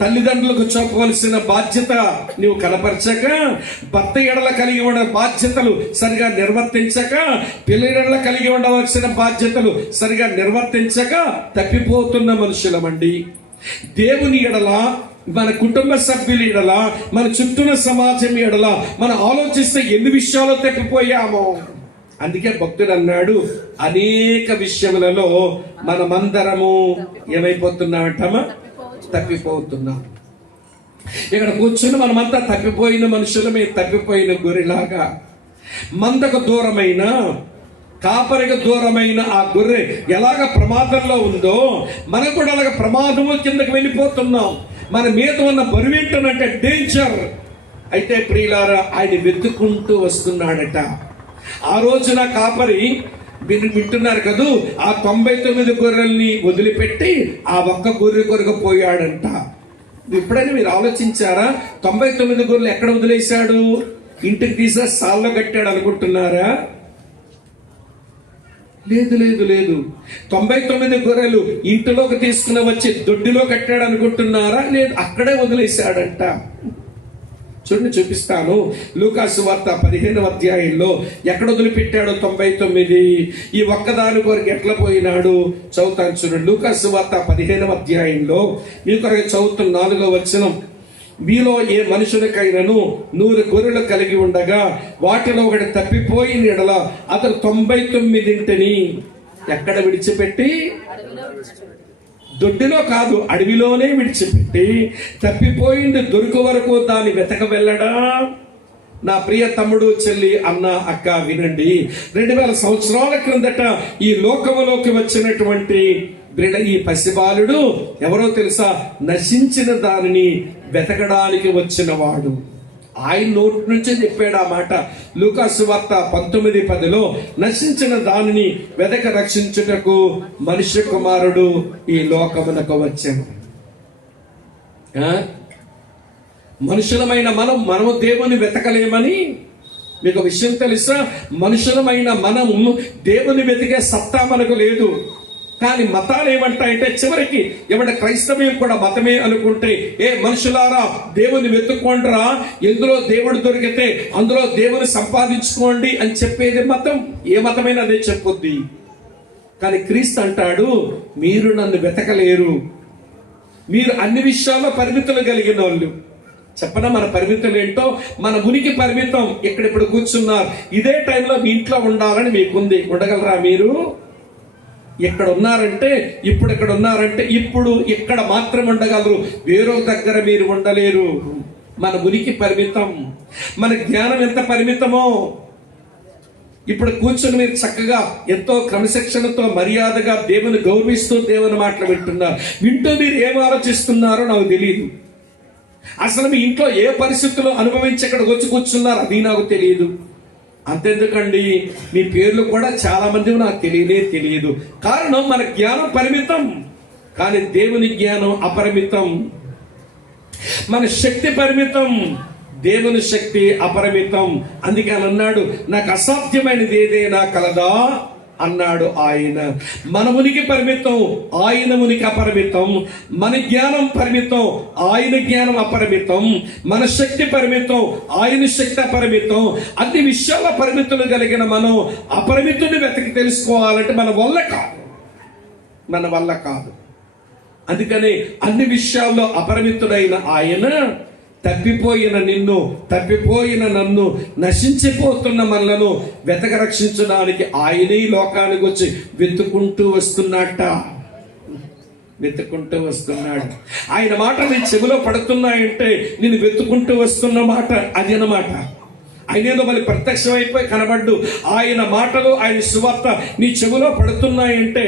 తల్లిదండ్రులకు చూపవలసిన బాధ్యత నీవు కనపరచక, భర్త ఎడల కలిగి ఉన్న బాధ్యతలు సరిగా నిర్వర్తించక, పిల్లల ఎడల కలిగి ఉండవలసిన బాధ్యతలు సరిగా నిర్వర్తించక తప్పిపోతున్న మనుషులమండి. దేవుని ఎడల, మన కుటుంబ సభ్యుల ఎడల, మన చుట్టూన సమాజం ఎడల మనం ఆలోచిస్తే ఎన్ని విషయాలు తప్పిపోయామో. అందుకే భక్తుడు అన్నాడు, అనేక విషయములలో మనమందరము ఏమైపోతున్నామంటామా? తప్పిపోతున్నాం. ఇక్కడ కూర్చుని మనమంతా తప్పిపోయిన మనుషులమే, తప్పిపోయిన గొర్రెలాగా. మందకు దూరమైన, కాపరికి దూరమైన ఆ గొర్రె ఎలాగ ప్రమాదంలో ఉందో మనం కూడా అలాగ ప్రమాదము కిందకి వెళ్ళిపోతున్నాం. మన మీద ఉన్న బరువేంటనంటే డేంజర్. అయితే ప్రియులారా, ఆయన వెతుక్కుంటూ వస్తున్నాడట. ఆ రోజున కాపరి వింటున్నారు కదూ, ఆ 99 గొర్రెల్ని వదిలిపెట్టి ఆ ఒక్క గొర్రె కొరకు పోయాడంట. ఎప్పుడైనా మీరు ఆలోచించారా? 99 గొర్రెలు ఎక్కడ వదిలేశాడు? ఇంటికి తీసా సాల్లో కట్టాడు అనుకుంటున్నారా? లేదు లేదు లేదు. 99 గొర్రెలు ఇంటిలోకి తీసుకుని వచ్చి దొడ్డిలో కట్టాడు అనుకుంటున్నారా? లేదు, అక్కడే వదిలేశాడంట. చూడండి, చూపిస్తాను. లూకాసు వార్త 15వ అధ్యాయంలో ఎక్కడ వదిలిపెట్టాడో 99, ఈ ఒక్కదాని కొరకు ఎట్లా పోయినాడు చదువుతాను. చూడండి, లూకాసు వార్త 15వ అధ్యాయంలో మీ కొరకు చదువుతున్న 4వ వచనం. మీలో ఏ మనుషులకైనాను 100 గొర్రెలు కలిగి ఉండగా వాటిలో ఒకటి తప్పిపోయిన ఎడల అతను 99 ఎక్కడ విడిచిపెట్టి, దొడ్డిలో కాదు అడవిలోనే విడిచిపెట్టి తప్పిపోయింది దొరికి వరకు దాన్ని వెతక వెళ్ళడా? నా ప్రియ తమ్ముడు, చెల్లి, అన్న, అక్క, వినండి. 2000 సంవత్సరాల క్రిందట ఈ లోకములోకి వచ్చినటువంటి ఈ పసిబాలుడు ఎవరో తెలుసా? నశించిన దానిని వెతకడానికి వచ్చిన వాడు. ఆయన నోటి నుంచే చెప్పాడు ఆ మాట. లూకాసు వార్త 19:10లో నశించిన దానిని వెతక రక్షించుటకు మనుష్య కుమారుడు ఈ లోకమునకు వచ్చాను. మనుషులమైన మనము దేవుని వెతకలేమని మీకు విషయం తెలుసా? మనుషులమైన మనం దేవుని వెతికే సత్తా మనకు లేదు. కానీ మతాలు ఏమంటాయంటే చివరికి ఎవడ క్రైస్తవ్యం కూడా మతమే అనుకుంటే, ఏ మనుషులారా దేవుని వెతుక్కోండిరా, ఎందులో దేవుడు దొరికితే అందులో దేవుని సంపాదించుకోండి అని చెప్పేది మతం. ఏ మతమైనా అదే చెప్పుద్ది. కానీ క్రీస్తు అంటాడు, మీరు నన్ను వెతకలేరు, మీరు అన్ని విషయాల్లో పరిమితులు కలిగిన వాళ్ళు. చెప్పనా మన పరిమితులు ఏంటో? మన ఉనికి పరిమితం. ఇప్పుడు కూర్చున్నారు, ఇదే టైంలో మీ ఇంట్లో ఉండాలని మీకుంది. ఉండగలరా మీరు? ఇక్కడ ఉన్నారంటే ఇప్పుడు ఇక్కడ మాత్రం ఉండగలరు, వేరో దగ్గర మీరు ఉండలేరు. మన ఉనికి పరిమితం, మన జ్ఞానం ఎంత పరిమితమో. ఇప్పుడు కూర్చొని మీరు చక్కగా ఎంతో క్రమశిక్షణతో మర్యాదగా దేవుని గౌరవిస్తూ దేవుని మాటలు వింటున్నారు. వింటూ మీరు ఏం ఆలోచిస్తున్నారో నాకు తెలియదు. అసలు మీ ఇంట్లో ఏ పరిస్థితుల్లో అనుభవించి ఇక్కడికి వచ్చి కూర్చున్నారు అది నాకు తెలియదు. అంతెందుకండి, మీ పేర్లు కూడా చాలా మంది నాకు తెలియదు. కారణం మన జ్ఞానం పరిమితం, కానీ దేవుని జ్ఞానం అపరిమితం. మన శక్తి పరిమితం, దేవుని శక్తి అపరిమితం. అందుకే ఆయన అన్నాడు, నాకు అసాధ్యమైనది ఏదైనా కలదా అన్నాడు ఆయన. మన ఉనికి పరిమితం, ఆయన ఉనికి అపరిమితం. మన జ్ఞానం పరిమితం, ఆయన జ్ఞానం అపరిమితం. మన శక్తి పరిమితం, ఆయన శక్తి అపరిమితం. అన్ని విషయాల పరిమితులు కలిగిన మనం అపరిమితుని వెతికి తెలుసుకోవాలంటే మన వల్ల కాదు. అందుకని అన్ని విషయాల్లో అపరిమితుడైన ఆయన తప్పిపోయిన నిన్ను, తప్పిపోయిన నన్ను, నశించిపోతున్న మనలను వెతక రక్షించడానికి ఆయనే లోకానికి వచ్చి వెతుక్కుంటూ వస్తున్నాడు. ఆయన మాట నీ చెవిలో పడుతున్నాయంటే నేను వెతుక్కుంటూ వస్తున్న మాట అది అన్నమాట. ఆయనేదో మళ్ళీ ప్రత్యక్షం అయిపోయి కనబడ్డు. ఆయన మాటలు, ఆయన సువార్త నీ చెవిలో పడుతున్నాయంటే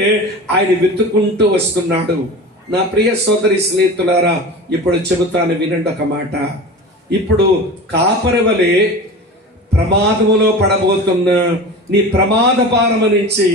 ఆయన వెతుక్కుంటూ వస్తున్నాడు. నా ప్రియ సోదరి స్నేహితులారా, ఇప్పుడు చెబుతాను, వినండి ఒక మాట. ఇప్పుడు కాపరి వలె ప్రమాదములో పడబోతున్న నీ ప్రమాద భారము నుంచి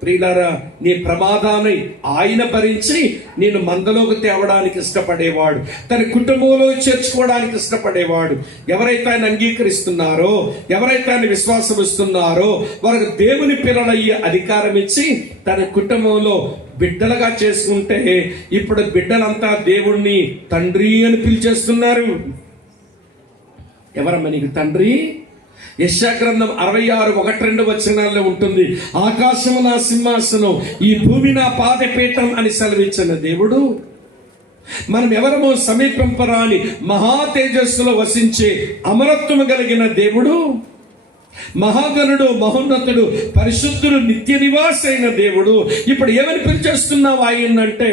ప్రియులారా, నీ ప్రమాదాన్ని ఆయన భరించి నేను మందలోకి తేవడానికి ఇష్టపడేవాడు, తన కుటుంబంలో చేర్చుకోవడానికి ఇష్టపడేవాడు. ఎవరైతే ఆయన అంగీకరిస్తున్నారో, ఎవరైతే ఆయన విశ్వాసం ఇస్తున్నారో వారికి దేవుని పిల్లలయ్యే అధికారం ఇచ్చి తన కుటుంబంలో బిడ్డలుగా చేసుకుంటే, ఇప్పుడు బిడ్డలంతా దేవుణ్ణి తండ్రి అని పిలిచేస్తున్నారు. ఎవరమ్మా నీకు తండ్రి? యెషయా గ్రంథం 66:1-2 వచనాల్లో ఉంటుంది, ఆకాశము నా సింహాసనం, ఈ భూమి నా పాదపీఠం అని సెలవిచ్చిన దేవుడు, మనం ఎవరమో సమీపింపరాని మహా తేజస్సులో వసించే అమరత్వము కలిగిన దేవుడు, మహాగణుడు, మహోన్నతుడు, పరిశుద్ధుడు, నిత్య నివాసైన దేవుడు. ఇప్పుడు ఏమని పిలిచేస్తున్నావు ఆయనంటే,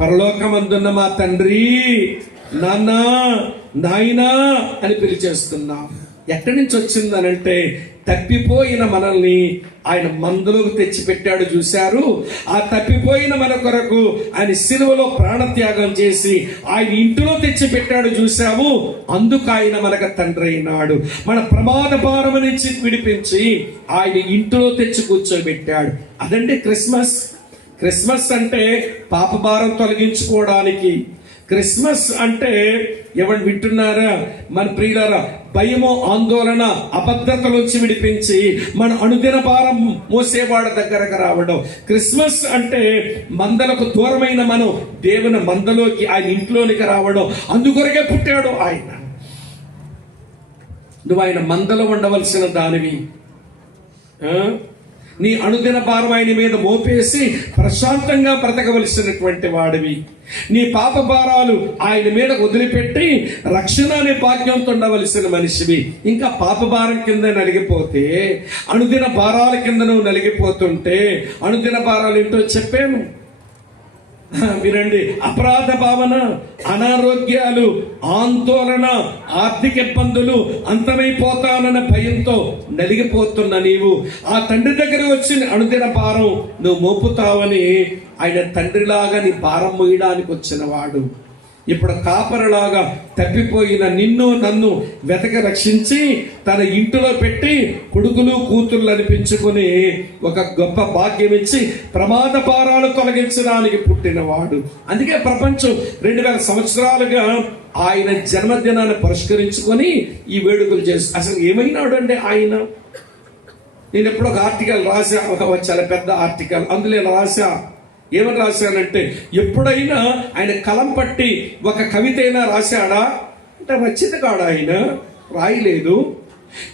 పరలోకమందున్న మా తండ్రి నాన్న, నాయనా అని పిలిచేస్తున్నాం. ఎక్కడి నుంచి వచ్చిందనంటే తప్పిపోయిన మనల్ని ఆయన మందులోకి తెచ్చిపెట్టాడు. చూశారు, ఆ తప్పిపోయిన మన కొరకు ఆయన సిలువలో ప్రాణత్యాగం చేసి ఆయన ఇంటిలో తెచ్చిపెట్టాడు. చూశాము, అందుకు ఆయన మనకు తండ్రి అయినాడు. మన ప్రమాద భారం నుంచి విడిపించి ఆయన ఇంటిలో తెచ్చి కూర్చోబెట్టాడు. అదండి క్రిస్మస్. క్రిస్మస్ అంటే పాప భారం తొలగించుకోవడానికి. క్రిస్మస్ అంటే ఎవరు వింటున్నారా మన ప్రియులారా? భయము, ఆందోళన, అభద్రతలోంచి విడిపించి మన అనుదిన భారం మోసేవాడు దగ్గరకు రావడం. క్రిస్మస్ అంటే మందలకు దూరమైన మనం దేవుని మందలోకి, ఆయన ఇంట్లోనికి రావడం. అందుకొరకే పుట్టాడు ఆయన. నువ్వు ఆయన మందలో ఉండవలసిన దానివి. నీ అనుదిన భారం ఆయన మీద మోపేసి ప్రశాంతంగా బ్రతకవలసినటువంటి వాడివి. నీ పాప భారాలు ఆయన మీద వదిలిపెట్టి రక్షణ అనే భాగ్యంతో ఉండవలసిన మనిషివి. ఇంకా పాప భారం కింద నలిగిపోతే, అనుదిన భారాల కింద నువ్వు నలిగిపోతుంటే, అనుదిన భారాలు ఏంటో చెప్పాను వినండి. అపరాధ భావన, అనారోగ్యాలు, ఆందోళన, ఆర్థిక ఇబ్బందులు, అంతమైపోతానన్న భయంతో నలిగిపోతున్న నీవు ఆ తండ్రి దగ్గర వచ్చి అనుదిన భారం నువ్వు మోపుతావని ఆయన తండ్రిలాగా నీ భారం మోయడానికి వచ్చిన వాడు. ఇప్పుడు కాపరిలాగా తప్పిపోయిన నిన్ను నన్ను వెతక రక్షించి తన ఇంటిలో పెట్టి కొడుకులు కూతుర్లు అనిపించుకుని ఒక గొప్ప భాగ్యం ఇచ్చి ప్రమాద భారాలు తొలగించడానికి పుట్టినవాడు. అందుకే ప్రపంచం 2000 సంవత్సరాలుగా ఆయన జన్మదినాన్ని పురస్కరించుకొని ఈ వేడుకలు చేస్తూ అసలు ఏమైనాడు అంటే ఆయన. నేను ఎప్పుడు ఒక ఆర్టికల్ రాసా, ఒక చాలా పెద్ద ఆర్టికల్. అందులో రాసా, ఏమని రాశానంటే, ఎప్పుడైనా ఆయన కలం పట్టి ఒక కవిత అయినా రాశాడా అంటే రచయిత కాడా? ఆయన రాయలేదు.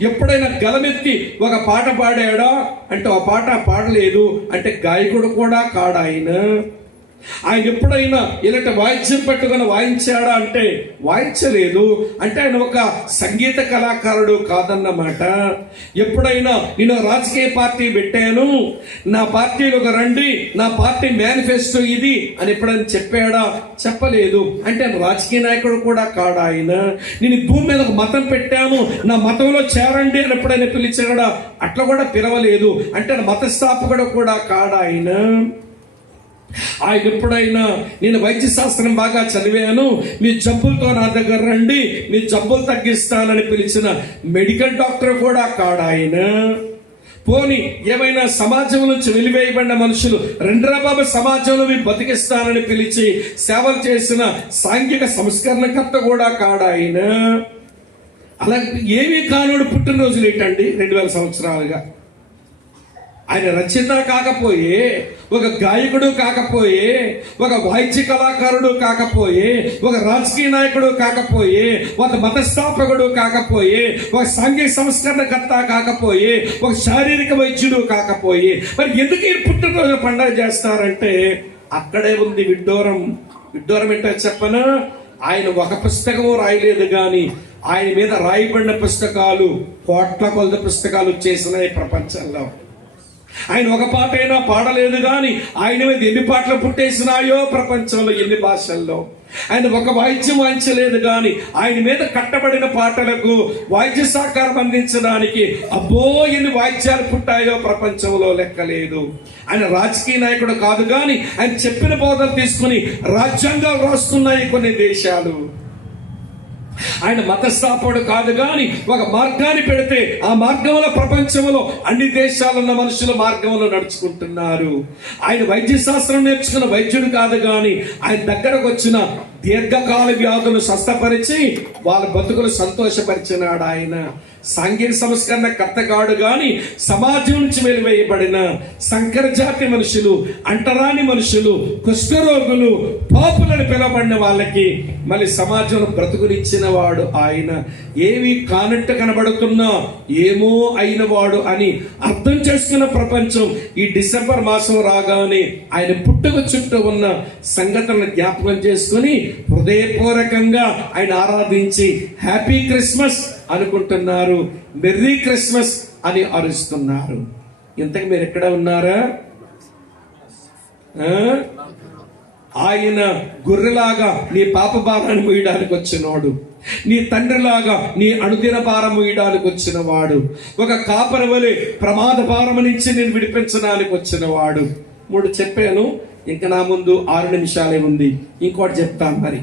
ఎప్పుడైనా గలమెత్తి ఒక పాట పాడాడా అంటే ఆ పాట పాడలేదు. అంటే గాయకుడు కూడా కాడా ఆయన. ఆయన ఎప్పుడైనా ఇలాంటి వాయిద్యం పెట్టుకుని వాయించాడా అంటే వాయించలేదు. అంటే ఆయన ఒక సంగీత కళాకారుడు కాదన్నమాట. ఎప్పుడైనా నేను రాజకీయ పార్టీ పెట్టాను, నా పార్టీలోకి రండి, నా పార్టీ మేనిఫెస్టో ఇది అని ఎప్పుడైనా చెప్పాడా? చెప్పలేదు. అంటే ఆయన రాజకీయ నాయకుడు కూడా కాడా ఆయన. నేను భూమి మీద ఒక మతం పెట్టాను, నా మతంలో చేరండి అని ఎప్పుడైనా పిలిచాడా? అట్లా కూడా పిలవలేదు. అంటే మత స్థాపకుడు కూడా కాడా ఆయన. ఆయన ఎప్పుడైనా నేను వైద్య శాస్త్రం బాగా చదివాను, మీ జబ్బులతో నా దగ్గర రండి, మీ జబ్బులు తగ్గిస్తానని పిలిచిన మెడికల్ డాక్టర్ కూడా కాడా ఆయన. పోని ఏమైనా సమాజం నుంచి వెలివేయబడిన మనుషులు రెండ్రా బాబు సమాజంలో మీ బతికిస్తానని పిలిచి సేవలు చేసిన సాంఘిక సంస్కరణకర్త కూడా కాడా ఆయన. అలాగే ఏమీ కానోడు పుట్టినరోజులు ఏంటండి 2000 సంవత్సరాలుగా. ఆయన రచయిత కాకపోయే, ఒక గాయకుడు కాకపోయే, ఒక వాయిద్య కళాకారుడు కాకపోయే, ఒక రాజకీయ నాయకుడు కాకపోయే, ఒక మతస్థాపకుడు కాకపోయే, ఒక సాంఘిక సంస్కరణకర్త కాకపోయే, ఒక శారీరక వైద్యుడు కాకపోయే, మరి ఎందుకు ఈ పుట్టినరోజు పండుగ చేస్తారంటే అక్కడే ఉంది విడ్డూరం. విడ్డూరం ఏంటో చెప్పనా? ఆయన ఒక పుస్తకము రాయలేదు, కానీ ఆయన మీద రాయబడిన పుస్తకాలు కోట్ల కొలది పుస్తకాలు చేసినాయి ప్రపంచంలో. ఆయన ఒక పాట అయినా పాడలేదు, కానీ ఆయన మీద ఎన్ని పాటలు పుట్టేసినాయో ప్రపంచంలో, ఎన్ని భాషల్లో. ఆయన ఒక వాయిద్యం వాయించలేదు, కానీ ఆయన మీద కట్టబడిన పాటలకు వాయిద్య సహకారం అందించడానికి అబ్బో ఎన్ని వాయిద్యాలు పుట్టాయో ప్రపంచంలో లెక్కలేదు. ఆయన రాజకీయ నాయకుడు కాదు, కానీ ఆయన చెప్పిన బోధలు తీసుకుని రాజ్యాంగాలు రాస్తున్నాయి కొన్ని దేశాలు. ఆయన మతస్థాపకుడు కాదు, కానీ ఒక మార్గాన్ని పెడితే ఆ మార్గంలో ప్రపంచంలో అన్ని దేశాలు ఉన్న మనుషుల మార్గంలో నడుచుకుంటున్నారు. ఆయన వైద్య శాస్త్రం నేర్చుకున్న వైద్యుడు కాదు, కానీ ఆయన దగ్గరకు వచ్చిన దీర్ఘకాల వ్యాధులు స్వస్థపరిచి వాళ్ళ బతుకులు సంతోషపరిచినాడు. ఆయన సాంఘిక సంస్కరణ కర్తగాడు, కానీ సమాజం నుంచి వెలివేయబడిన సంకర జాతి మనుషులు, అంటరాని మనుషులు, కుష్ఠరోగులు, పాపులను పిలవబడిన వాళ్ళకి మళ్ళీ సమాజంలో బ్రతుకునిచ్చిన వాడు ఆయన. ఏవి కానట్టు కనబడుతున్నా ఏమో అయిన వాడు అని అర్థం చేసుకున్న ప్రపంచం ఈ డిసెంబర్ మాసం రాగానే ఆయన పుట్టుక చుట్టూ ఉన్న సంగతులను జ్ఞాపకం చేసుకుని హృదయపూర్వకంగా ఆయన ఆరాధించి హ్యాపీ క్రిస్మస్ అనుకుంటున్నారు, మెర్రీ క్రిస్మస్ అని అరుస్తున్నారు. ఇంతకు మీరు ఎక్కడ ఉన్నారా? ఆయన గొర్రెలాగా నీ పాప భారాన్ని మోయడానికి వచ్చినవాడు, నీ తండ్రిలాగా నీ అనుదిన భారం మోయడానికి వచ్చిన వాడు, ఒక కాపరి వలె ప్రమాద భారం నుంచి నేను విడిపించడానికి వచ్చిన వాడు. 3 చెప్పాను, ఇంకా నా ముందు 6 నిమిషాలే ఉంది. ఇంకోటి చెప్తాను. మరి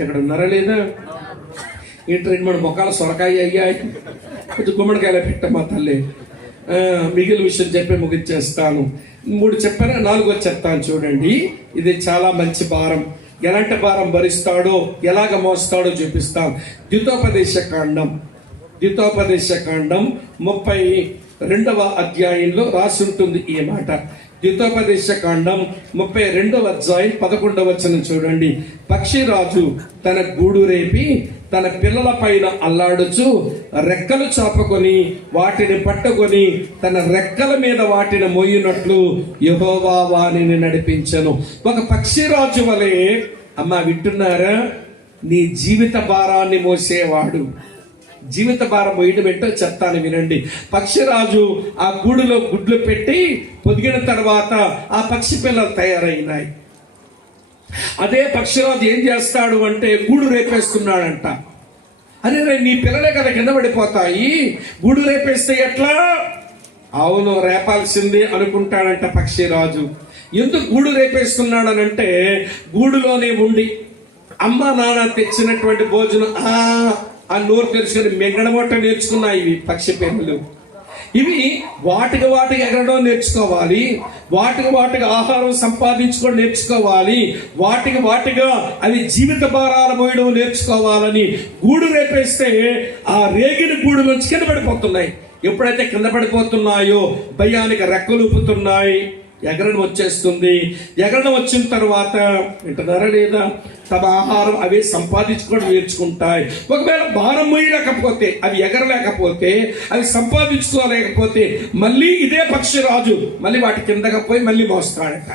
ఇక్కడ ఉన్నారా లేదా? ఏంటి 2-3 మొక్కలు సొరకాయ అయ్యాయి, కొంచెం గుమ్మడికాయలు పెట్టమ్మా తల్లి. మిగిలిన విషయం చెప్పి ముగించేస్తాను. 3 చెప్పాను, 4 చెప్తాను. చూడండి, ఇది చాలా మంచి భారం. ఎలాంటి భారం భరిస్తాడో, ఎలాగ మోస్తాడో చూపిస్తాం. ద్వితోపదేశ కాండం 32వ అధ్యాయంలో రాసి ఉంటుంది ఈ మాట. ద్వితోపదేశ కాండం 32వ అధ్యాయం 11వ వచనం చూడండి. పక్షిరాజు తన గూడు రేపి తన పిల్లల పైన అల్లాడుచు రెక్కలు చాపుకొని వాటిని పట్టుకొని తన రెక్కల మీద వాటిని మోయినట్లు యెహోవా వానిని నడిపించెను. ఒక పక్షిరాజు వలె, అమ్మా వింటున్నారా, నీ జీవిత భారాన్ని మోసేవాడు. జీవిత భారం మోయడం ఏంటో చెప్తాను వినండి. పక్షిరాజు ఆ గూడులో గుడ్లు పెట్టి పొదిగిన తర్వాత ఆ పక్షి పిల్లలు తయారైనాయి. అదే పక్షిరాజు ఏం చేస్తాడు అంటే గూడు రేపేస్తున్నాడంట. అరే నీ పిల్లలే కదా కింద పడిపోతాయి, గూడు రేపేస్తే ఎట్లా? అవును, రేపాల్సిందే అనుకుంటాడంట పక్షిరాజు. ఎందుకు గూడు రేపేస్తున్నాడనంటే, గూడులోనే ఉండి అమ్మ నాన్న తెచ్చినటువంటి భోజనం ఆ నోరు తెరుచుకొని మింగడమొట్ట నేర్చుకున్నాయి ఇవి పక్షి పిల్లలు. ఇవి వాటికి ఎగరడం నేర్చుకోవాలి, వాటికి ఆహారం సంపాదించుకోవడం నేర్చుకోవాలి, వాటిగా అవి జీవిత భారాలు మోయడం నేర్చుకోవాలని గూడు రేపేస్తే ఆ రేగిన గూడు నుంచి కింద పడిపోతున్నాయి. ఎప్పుడైతే కింద పడిపోతున్నాయో భయానికి రెక్కలు ఊపుతున్నాయి, ఎగరడం వచ్చేస్తుంది. ఎగరడం వచ్చిన తర్వాత వింటున్నారా లేదా, తమ ఆహారం అవే సంపాదించుకోవడం నేర్చుకుంటాయి. ఒకవేళ భారం మోయలేకపోతే, అవి ఎగరలేకపోతే, అవి సంపాదించుకోలేకపోతే మళ్ళీ ఇదే పక్షిరాజు మళ్ళీ వాటి కిందగా పోయి మళ్ళీ మోస్తాడట.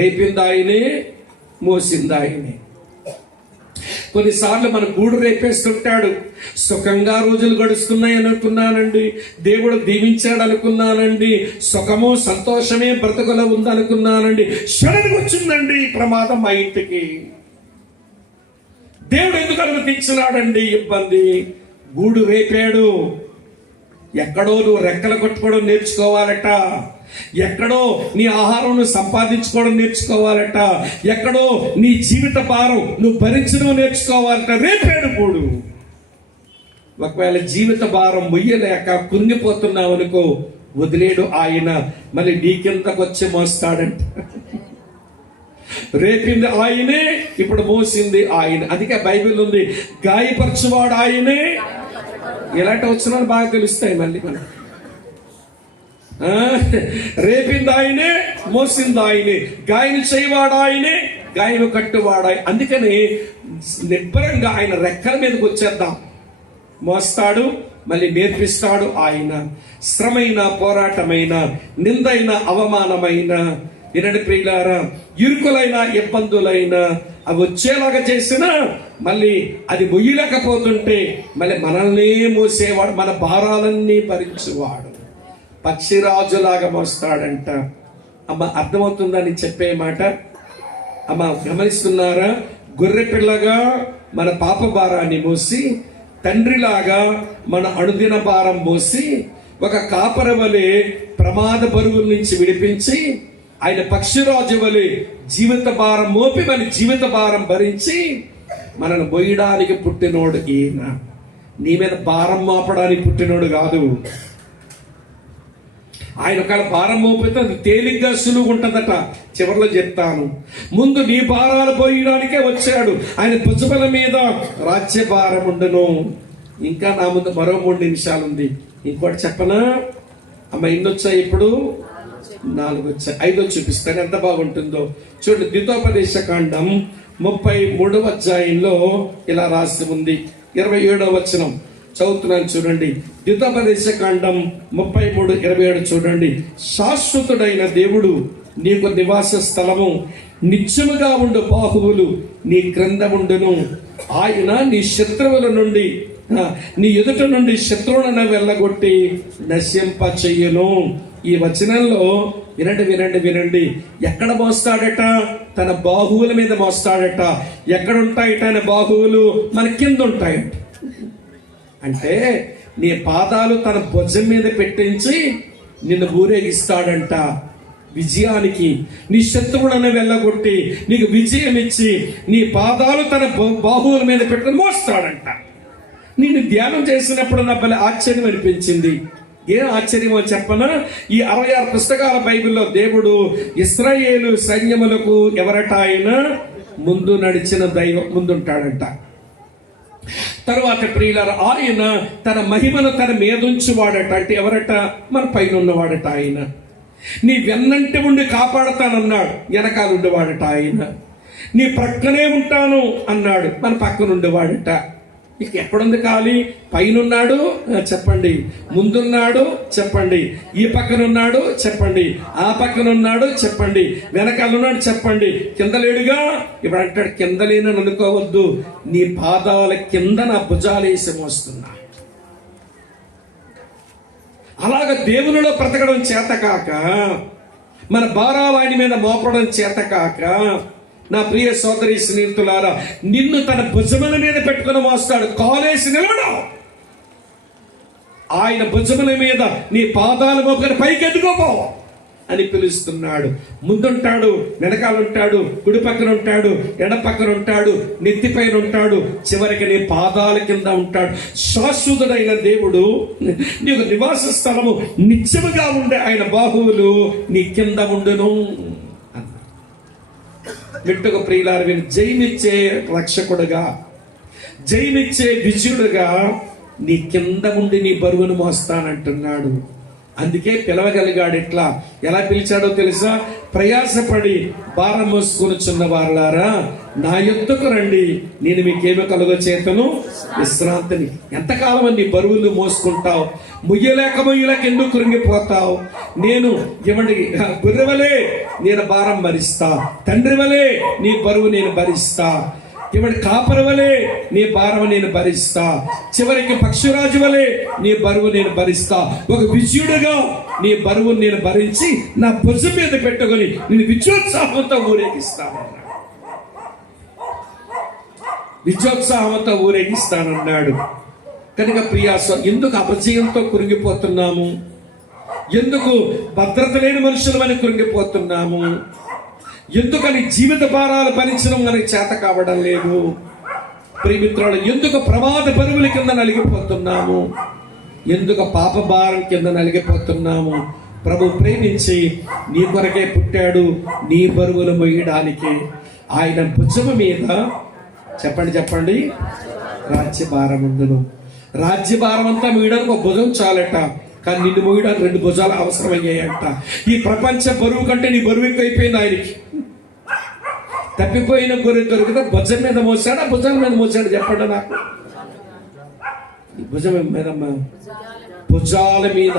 రేపింది ఆయనే, మోసింది ఆయనే. కొన్నిసార్లు మన గూడు రేపేస్తుంటాడు. సుఖంగా రోజులు గడుస్తున్నాయి అనుకున్నానండి, దేవుడు దీవించాడు అనుకున్నానండి, సుఖము సంతోషమే బ్రతుకులో ఉందనుకున్నానండి, సడన్గా వచ్చిందండి ప్రమాదం మా ఇంటికి. దేవుడు ఎందుకు అనుమతించినాడండి ఇబ్బంది? గూడు రేపాడు. ఎక్కడో నువ్వు రెక్కలు కొట్టుకోవడం నేర్చుకోవాలట, ఎక్కడో నీ ఆహారం సంపాదించుకోవడం నేర్చుకోవాలట, ఎక్కడో నీ జీవిత భారం నువ్వు భరించడం నేర్చుకోవాలట. రేపాడు గూడు. ఒకవేళ జీవిత భారం మొయ్యలేక కుంగిపోతున్నావు అనుకో, వదిలేడు ఆయన, మళ్ళీ నీ కిందకు వచ్చి మోస్తాడంట. రేపింది ఆయనే, ఇప్పుడు మోసింది ఆయన. అందుకే బైబిల్ ఉంది, గాయపరచువాడు ఆయనే. ఎలాంటి వచ్చినా బాగా తెలుస్తాయి మళ్ళీ మనం. రేపింది ఆయనే, మోసింది ఆయనే, గాయను చేయవాడు ఆయనే, గాయను కట్టువాడు. అందుకని నిబ్బరంగా ఆయన రెక్కల మీదకి వచ్చేద్దాం. మోస్తాడు, మళ్ళీ నేర్పిస్తాడు ఆయన. శ్రమైన, పోరాటమైన, నిందైన, అవమానమైన, వినండి ప్రియులారా, ఇరుకులైన, ఇబ్బందులైన అవి వచ్చేలాగా చేసిన మళ్ళీ అది మొయ్యలేకపోతుంటే మళ్ళీ మనల్ని మోసేవాడు, మన భారాలన్నీ భరించేవాడు. పక్షిరాజులాగా మోస్తాడంట. అమ్మ అర్థమవుతుందని చెప్పే మాట? అమ్మ గమనిస్తున్నారా? గొర్రె పిల్లగా మన పాప భారాన్ని మోసి, తండ్రిలాగా మన అనుదిన భారం మోసి, ఒక కాపరి వలె ప్రమాద బరువుల నుంచి విడిపించి, ఆయన పక్షిరాజు వలె జీవిత భారం మోపి మన జీవిత భారం భరించి మనల్ని మోయడానికి పుట్టినోడు ఈయన. నీ మీద భారం మోపడానికి పుట్టినోడు కాదు. ఆయన ఒకవేళ భారం మోపితే అది తేలిగ్గా సులువు ఉంటుందట. చివరిలో చెప్తాను, ముందు నీ భారాలు పోయడానికే వచ్చాడు. ఆయన భుజబల మీద రాజ్య భారం ఉండను. ఇంకా నా ముందు మరో 3 నిమిషాలు ఉంది. ఇంకోటి చెప్పనా అమ్మ? ఎన్ని వచ్చాయి ఇప్పుడు? 4 వచ్చాయి. 5 చూపిస్తాను ఎంత బాగుంటుందో చూడండి. ద్వితోపదేశ కాండం 33వ అధ్యాయంలో ఇలా రాసి ఉంది. 27వ వచనం చదువుతున్నాను చూడండి. ద్వితోపదేశ కాండం 33:27 చూడండి. శాశ్వతుడైన దేవుడు నీకు నివాస స్థలము, నిత్యముగా ఉండు బాహువులు నీ క్రింద ఉండును. ఆయన నీ శత్రువుల నుండి, నీ ఎదుట నుండి శత్రువులను వెళ్ళగొట్టి నశింప చెయ్యను. ఈ వచనంలో వినండి వినండి వినండి, ఎక్కడ మోస్తాడట? తన బాహువుల మీద మోస్తాడట. ఎక్కడ ఉంటాయట ఆయన బాహువులు? మన కింద ఉంటాయట. అంటే నీ పాదాలు తన భుజం మీద పెట్టించి నిన్ను ఊరేగిస్తాడంట విజయానికి. నీ శత్రువులను వెళ్ళగొట్టి నీకు విజయం ఇచ్చి నీ పాదాలు తన బాహువుల మీద పెట్టుకుని మోస్తాడంట. నేను ధ్యానం చేసినప్పుడు నా భలే ఆశ్చర్యం అనిపించింది. ఏం ఆశ్చర్యమో చెప్పనా? ఈ 66 పుస్తకాల బైబిల్లో దేవుడు ఇశ్రాయేలు సైన్యములకు ఎవరట? ఆయన ముందు నడిచిన దైవం ముందుంటాడంట. తరువాత ప్రియులారా, ఆయన తన మహిమను తన మీదుంచువాడట. అంటే ఎవరట? మన పైన ఉన్నవాడట ఆయన. నీ వెన్నంటి ఉండి కాపాడతానన్నాడు, వెనకాల ఉండేవాడట ఆయన. నీ ప్రక్కనే ఉంటాను అన్నాడు, మన పక్కన ఉండేవాడట. ఇక ఎక్కడుంది ఖాళీ? పైనున్నాడు చెప్పండి, ముందున్నాడు చెప్పండి, ఈ పక్కన ఉన్నాడు చెప్పండి, ఆ పక్కన ఉన్నాడు చెప్పండి, వెనకాల ఉన్నాడు చెప్పండి, కింద లేడుగా. ఇప్పుడు అంటాడు కింద లేనని అనుకోవద్దు, నీ పాదాల కింద నా భుజాలు వేసి మోస్తున్నా. అలాగ దేవునిలో బ్రతకడం చేతకాక, మన భారాలు ఆయన మీద మోపడం చేతకాక, నా ప్రియ సోదరి స్నేహితులారా, నిన్ను తన భుజముల మీద పెట్టుకుని మోస్తాడు. కాలేసి నిలవడం, ఆయన భుజముల మీద నీ పాదాలు మోపుకొని పైకి ఎదుకోపో అని పిలుస్తున్నాడు. ముందుంటాడు, వెనకాల ఉంటాడు, కుడి పక్కన ఉంటాడు, ఎడ పక్కన ఉంటాడు, నెత్తిపైన ఉంటాడు, చివరికి నీ పాదాల కింద ఉంటాడు. శాశ్వతుడైన దేవుడు నీకు నివాస స్థలము నిత్యముగా ఉండే ఆయన బాహువులు నీ కింద ఉండును. విట్టుకు ప్రియులారు, వీరు జయమిచ్చే రక్షకుడుగా, జయమిచ్చే విజయుడుగా నీ కింద ఉండి నీ బరువును మోస్తానంటున్నాడు. అందుకే పిలవగలిగాడు. ఎట్లా ఎలా పిలిచాడో తెలుసా? ప్రయాసపడి భారం మోసుకొనుచున్న వారులారా నా యొద్దకు రండి, నేను మీకేమో కలుగ చేతను విశ్రాంతిని. ఎంతకాలం నీ బరువులు మోసుకుంటావు? ముయ్యలేక ఎందుకు కృంగిపోతావు? నేను ఇవ్వండి, గుర్రెవలే నేను భారం భరిస్తా, తండ్రి వలే నీ బరువు నేను భరిస్తా, ఇవ్వండి కాపరి వలే నీ భారం నేను భరిస్తా, చివరికి పక్షిరాజు వలే నీ బరువు నేను భరిస్తా. ఒక విజయుడుగా నీ బరువును నేను భరించి నా భుజం మీద పెట్టుకొని నేను విజయోత్సాహంతో ఊరేగిస్తానన్నాడు. విజయోత్సాహంతో ఊరేగిస్తానన్నాడు. కనుక ప్రియాస, ఎందుకు అపజయంతో కృంగిపోతున్నాము? ఎందుకు భద్రత లేని మనుషులమని కృంగిపోతున్నాము? ఎందుకని జీవిత భారాలు భరించడం మనకి చేత కావడం లేదు? ప్రియమిత్రులు, ఎందుకు ప్రమాద బరువుల కింద నలిగిపోతున్నాము? ఎందుకు పాప భారం కింద నలిగిపోతున్నాము? ప్రభు ప్రేమించి నీ కొరకే పుట్టాడు, నీ బరువులు మోయడానికి. ఆయన భుజము మీద చెప్పండి చెప్పండి రాజ్యభారం ఉండును. రాజ్యభారం అంతా మోయడానికి ఒక భుజం చాలట, కానీ నిన్ను మోయడానికి 2 భుజాలు అవసరమయ్యాయంట. ఈ ప్రపంచ బరువు కంటే నీ బరువు ఎక్కువైపోయింది ఆయనకి. తప్పిపోయిన గొర్రె దొరికితే భుజం మీద మోసాడా, భుజాల మీద మోసాడు? చెప్పండి నాకు. భుజం మీద, భుజాల మీద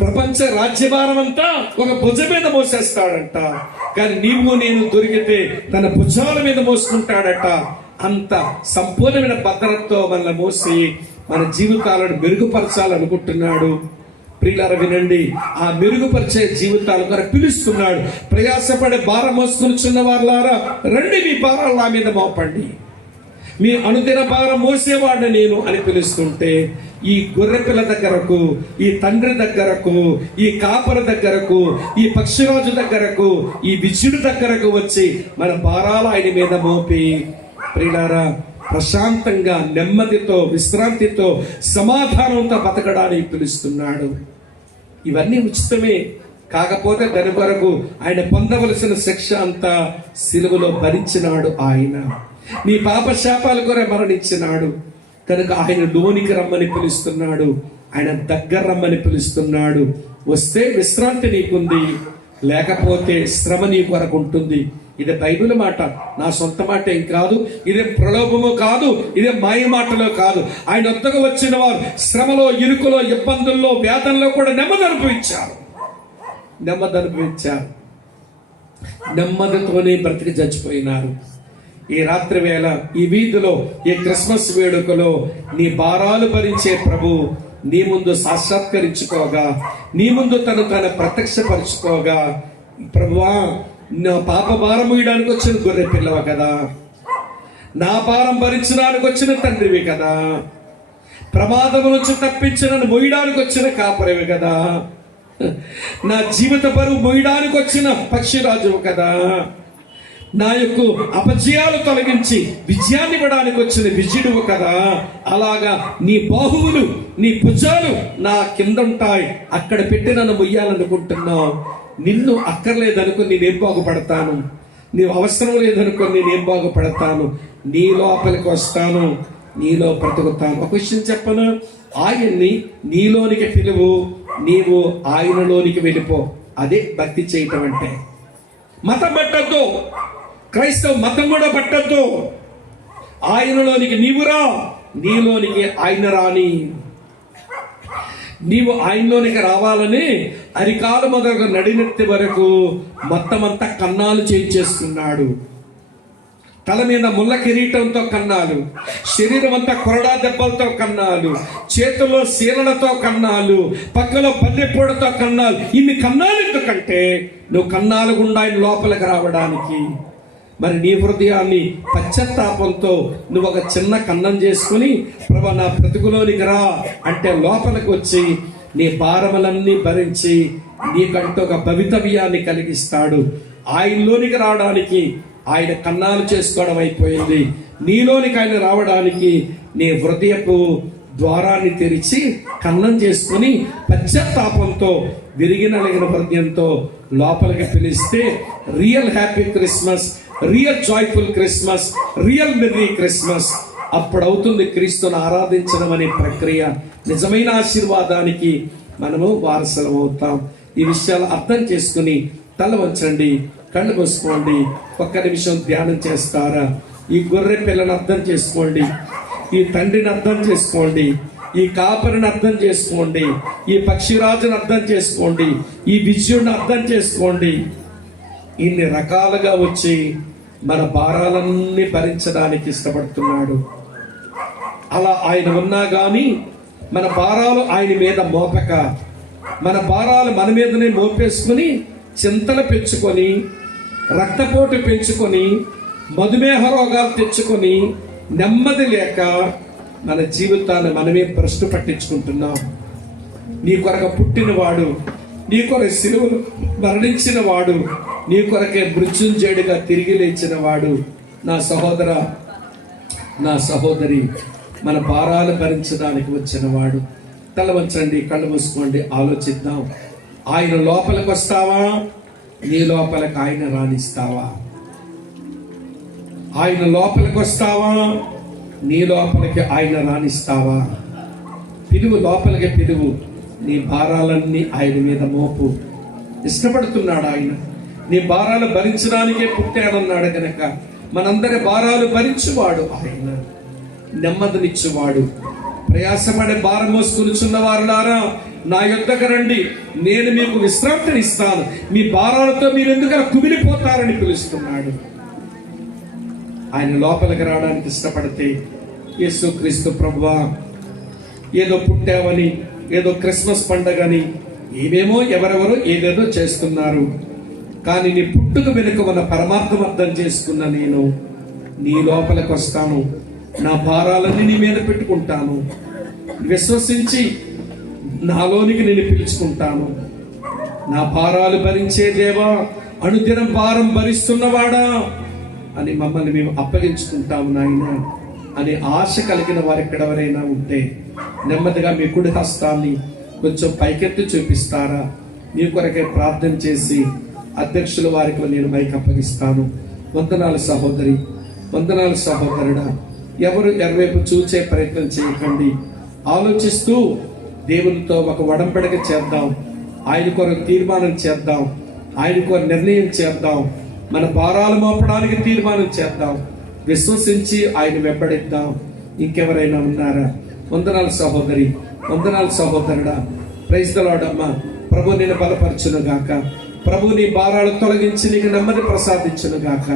ప్రపంచ రాజ్యభారం అంతా ఒక భుజం మీద మోసేస్తాడంట. కానీ నీవు నేను దొరికితే తన భుజాల మీద మోసుకుంటాడట. అంత సంపూర్ణమైన భద్రతతో మనల్ని మోసి మన జీవితాలను మెరుగుపరచాలనుకుంటున్నాడు. ప్రియులారా వినండి, ఆ మెరుగుపరిచే జీవితాల కొరకు పిలుస్తున్నాడు. ప్రయాసపడే భారం మోసుకొనిచున్న వారులారా రండి, మీ భారాలు నా మీద మోపండి, మీ అనుదిన భారం మోసేవాడిని నేను అని పిలుస్తుంటే, ఈ గొర్రెపిల్ల దగ్గరకు, ఈ తండ్రి దగ్గరకు, ఈ కాపరి దగ్గరకు, ఈ పక్షిరాజు దగ్గరకు, ఈ విజయుడి దగ్గరకు వచ్చి మన భారాలు ఆయన మీద మోపి ప్రియులారా ప్రశాంతంగా, నెమ్మదితో, విశ్రాంతితో, సమాధానంతో బతకడానికి పిలుస్తున్నాడు. ఇవన్నీ ఉచితమే. కాకపోతే దాని కొరకు ఆయన పొందవలసిన శిక్ష అంతా సిలువలో భరించినాడు. ఆయన నీ పాప శాపాల కొర మరణించినాడు. కనుక ఆయన లోనికి రమ్మని పిలుస్తున్నాడు, ఆయన దగ్గర రమ్మని పిలుస్తున్నాడు. వస్తే విశ్రాంతి నీకుంది, లేకపోతే శ్రమ నీ కొరకు ఉంటుంది. ఇది బైబిల్ మాట, నా సొంత మాట ఏం కాదు. ఇదే ప్రలోభము కాదు, ఇదే మాయ మాటలో కాదు. ఆయన వద్దకు వచ్చిన వారు శ్రమలో, ఇరుకులో, ఇబ్బందుల్లో, వేదనలో కూడా నెమ్మది అనుభవించారు. నెమ్మదితోనే బ్రతికి చచ్చిపోయినారు. ఈ రాత్రి వేళ, ఈ వీధిలో, ఈ క్రిస్మస్ వేడుకలో నీ భారాలు భరించే ప్రభు నీ ముందు సాక్షాత్కరించుకోగా, నీ ముందు తను ప్రత్యక్షపరుచుకోగా, ప్రభువా నా పాప భారం మోయడానికి వచ్చిన గొర్రె పిల్లవ కదా, నా భారం భరించడానికి వచ్చిన తండ్రివి కదా, ప్రమాదం నుంచి తప్పించి నన్ను మోయడానికి వచ్చిన కాపరివి కదా, నా జీవిత బరువు మోయడానికి వచ్చిన పక్షిరాజువు కదా, నా యొక్క అపజయాలు తొలగించి విజయాన్ని ఇవ్వడానికి వచ్చిన విజయుడువు కదా. అలాగా నీ బాహువులు, నీ భుజాలు నా కింద ఉంటాయి, అక్కడ పెట్టి నన్ను మొయ్యాలనుకుంటున్నావు. నిన్ను అక్కర్లేదనుకో నేనేం బాగుపడతాను, నీవు అవసరం లేదనుకో నేనేం బాగుపడతాను. నీ లోపలికి వస్తాను, నీలో బ్రతుకుతాను. ఒక విషయం చెప్పను, ఆయన్ని నీలోనికి పిలువు, నీవు ఆయనలోనికి వెళ్ళిపో. అదే భక్తి చేయటం అంటే. మతం పట్టద్దు, క్రైస్తవ మతం కూడా పట్టద్దు. ఆయనలోనికి నీవు రా, నీలోనికి ఆయన రాని. నీవు ఆయనలోనికి రావాలని అరికాలు మొదలు నడినెత్తి వరకు మొత్తం అంతా కన్నాలు చేయించేస్తున్నాడు. తల మీద ముళ్ళ కిరీటంతో కన్నాలు, శరీరం అంతా కొరడా దెబ్బలతో కన్నాలు, చేతుల్లో శీలలతో కన్నాలు, పక్కలో పల్లెపూడతో కన్నాలు. ఇన్ని కన్నాలు ఎందుకంటే నువ్వు కన్నాలు గుండా ఆయన లోపలికి రావడానికి. మరి నీ హృదయాన్ని పశ్చాత్తాపంతో నువ్వు ఒక చిన్న కన్నం చేసుకుని, ప్రభా నా బ్రతుకులోనికి రా అంటే లోపలికి వచ్చి నీ భారములన్నీ భరించి నీకంటూ ఒక భవితవ్యాన్ని కలిగిస్తాడు. ఆయనలోనికి రావడానికి ఆయన కన్నాలు చేసుకోవడం అయిపోయింది. నీలోనికి ఆయన రావడానికి నీ హృదయపు ద్వారాన్ని తెరిచి కన్నం చేసుకుని పశ్చాత్తాపంతో విరిగి నలిగిన హృదయంతో లోపలికి పిలిస్తే real happy Christmas, real joyful Christmas, real merry Christmas అప్పుడవుతుంది. క్రీస్తును ఆరాధించడం అనే ప్రక్రియ, నిజమైన ఆశీర్వాదానికి మనము వారసులం అవుతాం. ఈ విషయాలు అర్థం చేసుకుని తల వంచండి, కళ్ళు మూసుకోండి, ఒక్క నిమిషం ధ్యానం చేస్తారా? ఈ గొర్రె పిల్లని అర్థం చేసుకోండి, ఈ తండ్రిని అర్థం చేసుకోండి, ఈ కాపరిని అర్థం చేసుకోండి, ఈ పక్షిరాజుని అర్థం చేసుకోండి, ఈ విజయుడిని అర్థం చేసుకోండి. ఇన్ని రకాలుగా వచ్చి మన భారాలన్నీ భరించడానికి ఇష్టపడుతున్నాడు. అలా ఆయన ఉన్నా కానీ మన భారాలు ఆయన మీద మోపక, మన భారాలు మన మీదనే మోపేసుకుని చింతలు పెంచుకొని, రక్తపోటు పెంచుకొని, మధుమేహ రోగాలు తెచ్చుకొని, నెమ్మది లేక మన జీవితాన్ని మనమే భ్రష్టు పట్టించుకుంటున్నాం. నీ కొరకు పుట్టినవాడు, నీ కొరకు సిలువను మరణించిన వాడు, నీ కొరకే మృత్యుంజయుడిగా తిరిగి లేచిన వాడు, నా సహోదర, నా సహోదరి, మన భారాలు భరించడానికి వచ్చిన వాడు. తల వంచండి, కళ్ళు మూసుకోండి, ఆలోచిద్దాం. ఆయన లోపలికి వస్తావా? నీ లోపలికి ఆయన రాణిస్తావా? ఆయన లోపలికి వస్తావా? నీ లోపలికి ఆయన రాణిస్తావా? పిలువు, లోపలికి పిలువు. నీ భారాలన్నీ ఆయన మీద మోపు. ఇష్టపడుతున్నాడు ఆయన. నీ భారాలు భరించడానికే పుట్టాడన్నాడు కనుక మనందరి భారాలు భరించువాడు ఆయన, నెమ్మదినిచ్చువాడు. ప్రయాసపడే భారం మోసుకొనుచున్న వారులారా నా యొద్దకు రండి, నేను మీకు విశ్రాంతినిస్తాను. మీ భారాలతో మీరు ఎందుకలా కుమిలిపోతారని పిలుస్తున్నాడు. ఆయన లోపలికి రావడానికి ఇష్టపడితే, యేసుక్రీస్తు ప్రభువా, ఏదో పుట్టావని, ఏదో క్రిస్మస్ పండగని, ఏమేమో ఎవరెవరో ఏదేదో చేస్తున్నారు, కానీ నీ పుట్టుక వెనుక ఉన్న పరమార్థం అర్థం చేసుకున్న నేను నీ లోపలికి వస్తాను. నా భారాలన్నీ నీ మీద పెట్టుకుంటాను. విశ్వసించి నాలోనికి నేను పిలుచుకుంటాను. నా భారాలు భరించే దేవా, అనుదినం భారం భరిస్తున్నవాడా అని మమ్మల్ని మేము అప్పగించుకుంటాము నాయన అనే ఆశ కలిగిన వారు ఎక్కడెవరైనా ఉంటే నెమ్మదిగా మీ కుడి హస్తాన్ని కొంచెం పైకెత్తి చూపిస్తారా? మీ కొరకే ప్రార్థన చేసి అధ్యక్షుల వారికి నేను మైక్ అప్పగిస్తాను. వందనాలు సహోదరి, వందనాలు సహోదరుడా. ఎవరు ఎరవైపు చూచే ప్రయత్నం చేయకండి. ఆలోచిస్తూ దేవునితో ఒక ఒడంబడిక చేద్దాం. ఆయన కొరకు తీర్మానం చేద్దాం. ఆయన కొరకు నిర్ణయం చేద్దాం. మన భారాలు మోపడానికి తీర్మానం చేద్దాం. విశ్వసించి ఆయన వెంబడిద్దాం. ఇంకెవరైనా ఉన్నారా? వందనాలు సహోదరి, వందనాలు సహోదరుడా. ప్రైజ్ ది లార్డ్ అమ్మా. ప్రభు నేను బలపరచును గాక. ప్రభు నీ భారాలు తొలగించి నీకు నెమ్మది ప్రసాదించును గాక.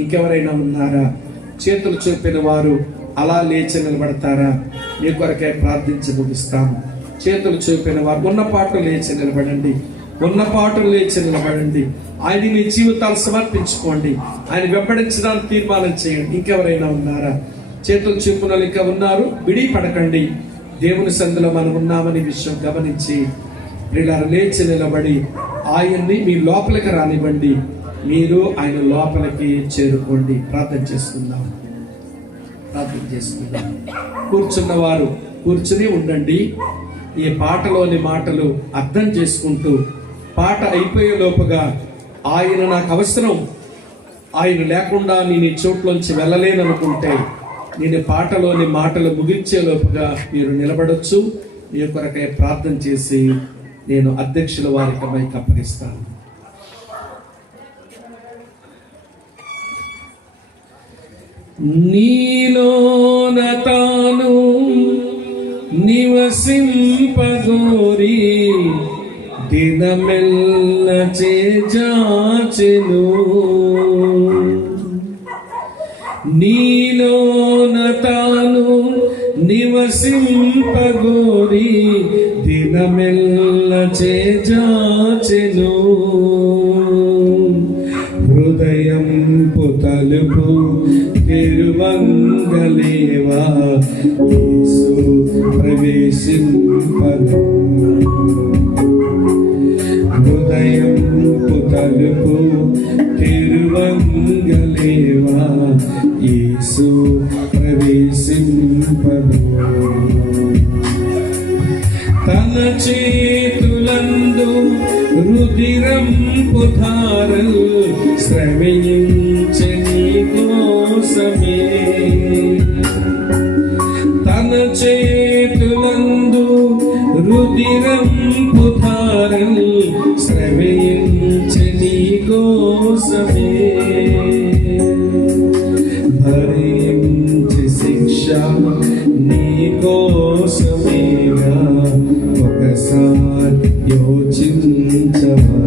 ఇంకెవరైనా ఉన్నారా? చేతులు చూపిన వారు అలా లేచి నిలబడతారా? నీ కొరకే ప్రార్థించి ముగిస్తాను. చేతులు చూపిన వారు ఉన్నపాటు లేచి నిలబడండి. ఉన్నపాటు లేచి నిలబడండి. ఆయన మీ జీవితాలు సమర్పించుకోండి. ఆయన వెంబడించడానికి తీర్మానం చేయండి. ఇంకెవరైనా ఉన్నారా? చేతులు చూపున ఇంకా ఉన్నారు. విడి పడకండి. దేవుని సందులో మనం ఉన్నామని విషయం గమనించి ప్రియులారా లేచి నిలబడి ఆయన్ని మీ లోపలికి రానివ్వండి. మీరు ఆయన లోపలికి చేరుకోండి. ప్రార్థన చేసుకుందాం. కూర్చున్న వారు కూర్చుని ఉండండి. ఈ పాటలోని మాటలు అర్థం చేసుకుంటూ పాట అయిపోయే లోపుగా ఆయన నాకు అవసరం, ఆయన లేకుండా నేను ఈ చోట్లోంచి వెళ్ళలేననుకుంటే నేను పాటలోని మాటలు ముగించే లోపుగా మీరు నిలబడొచ్చు. మీ కొరకై ప్రార్థన చేసి నేను అధ్యక్షుల వారికి మైక్ అప్పగిస్తాను. నీలోన తాను నివసింపగోరి దినమెల్ల చేజాచెను. నీలోన తాను నివసింపగోరి దినమెల్ల చేజాచెను. హృదయం పుతలుపు తిరువంగలేవా యేసు ప్రవేశింపను. హృదయం పుతలుపు తిరువంగలేవా యేసు ప్రవేశింపను. తన చేతులందు రుధిరంపు ధారలు శ్రమించే నీ కోసమే. తన చేతులందు రుధిరంపు ధారలు శ్రమించే నీ కోసమే. భరించి శిక్ష నీ కోసమేగా ఒకసారి యోచించవా.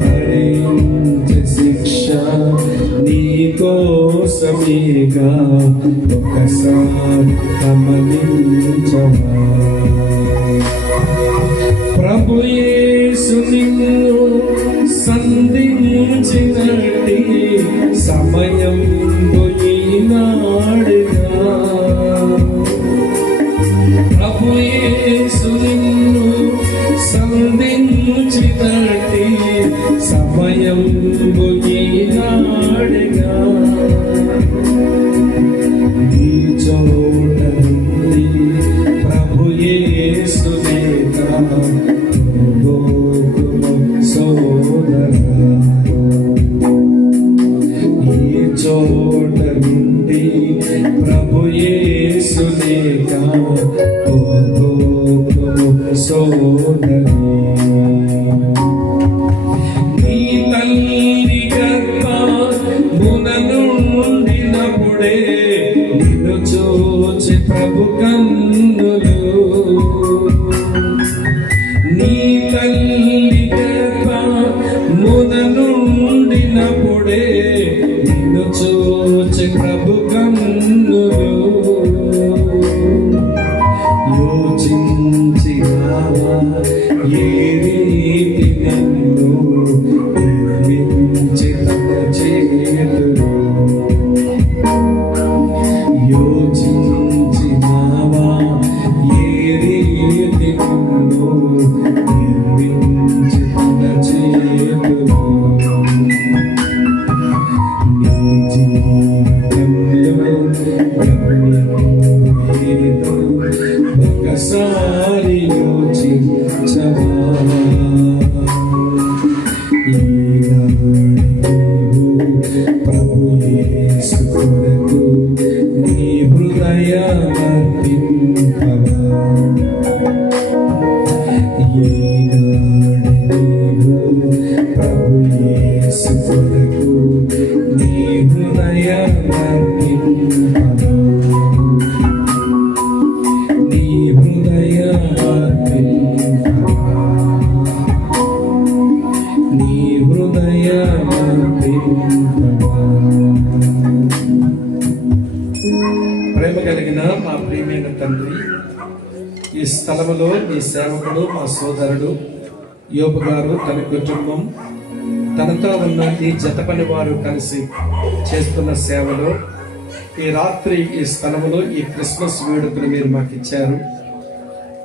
భరించి శిక్ష నీ కోసమేగా ఒకసారి గమనించవా. ప్రభు యేసు నిన్ను సంధించినట్టి సమయం పోయినాడుగా. ప్రభు యేసు నిన్ను సంధించినట్టి సమయం పోయినాడుగా. ఈ చోట నుండి ప్రభు యేసు లేక సోదరా. ఈ చోట నుండి ప్రభు యేసు లేక సోదరి. నీ తల్లి గర్భమున నుండినప్పుడే నిన్ను చూచి ప్రభు కన్నులు. నీ తల్లి గర్భమున నుండినప్పుడే నిన్ను చూచి ప్రభు కన్నులు. యోచించినావా ఏ రీతి నిన్ను నిర్మించి తన చేతులు. యోచించినావా ఏ రీతి నిన్ను నిర్మించి తన చేతులు. నీ జీవితంలో ఒకసారి యోచించవా. ప్రభు యేసు కొరకు నీ హృదయార్పింపవా. ప్రభు యేసు కొరకు నీ హృదయార్పింపవా. నీ హృదయార్పింపవా. నీ హృదయార్పింపవా. ప్రేమ కలిగిన మా ప్రియమైన తండ్రి, ఈ స్థలములో ఈ సేవకుడు మా సోదరుడు యోబు గారు తన కుటుంబం తనతో ఉన్న ఈ జత పని వారు కలిసి చేస్తున్న సేవలో ఈ రాత్రి ఈ స్థలములో ఈ క్రిస్మస్ వేడుకను మీరు మాకు ఇచ్చారు.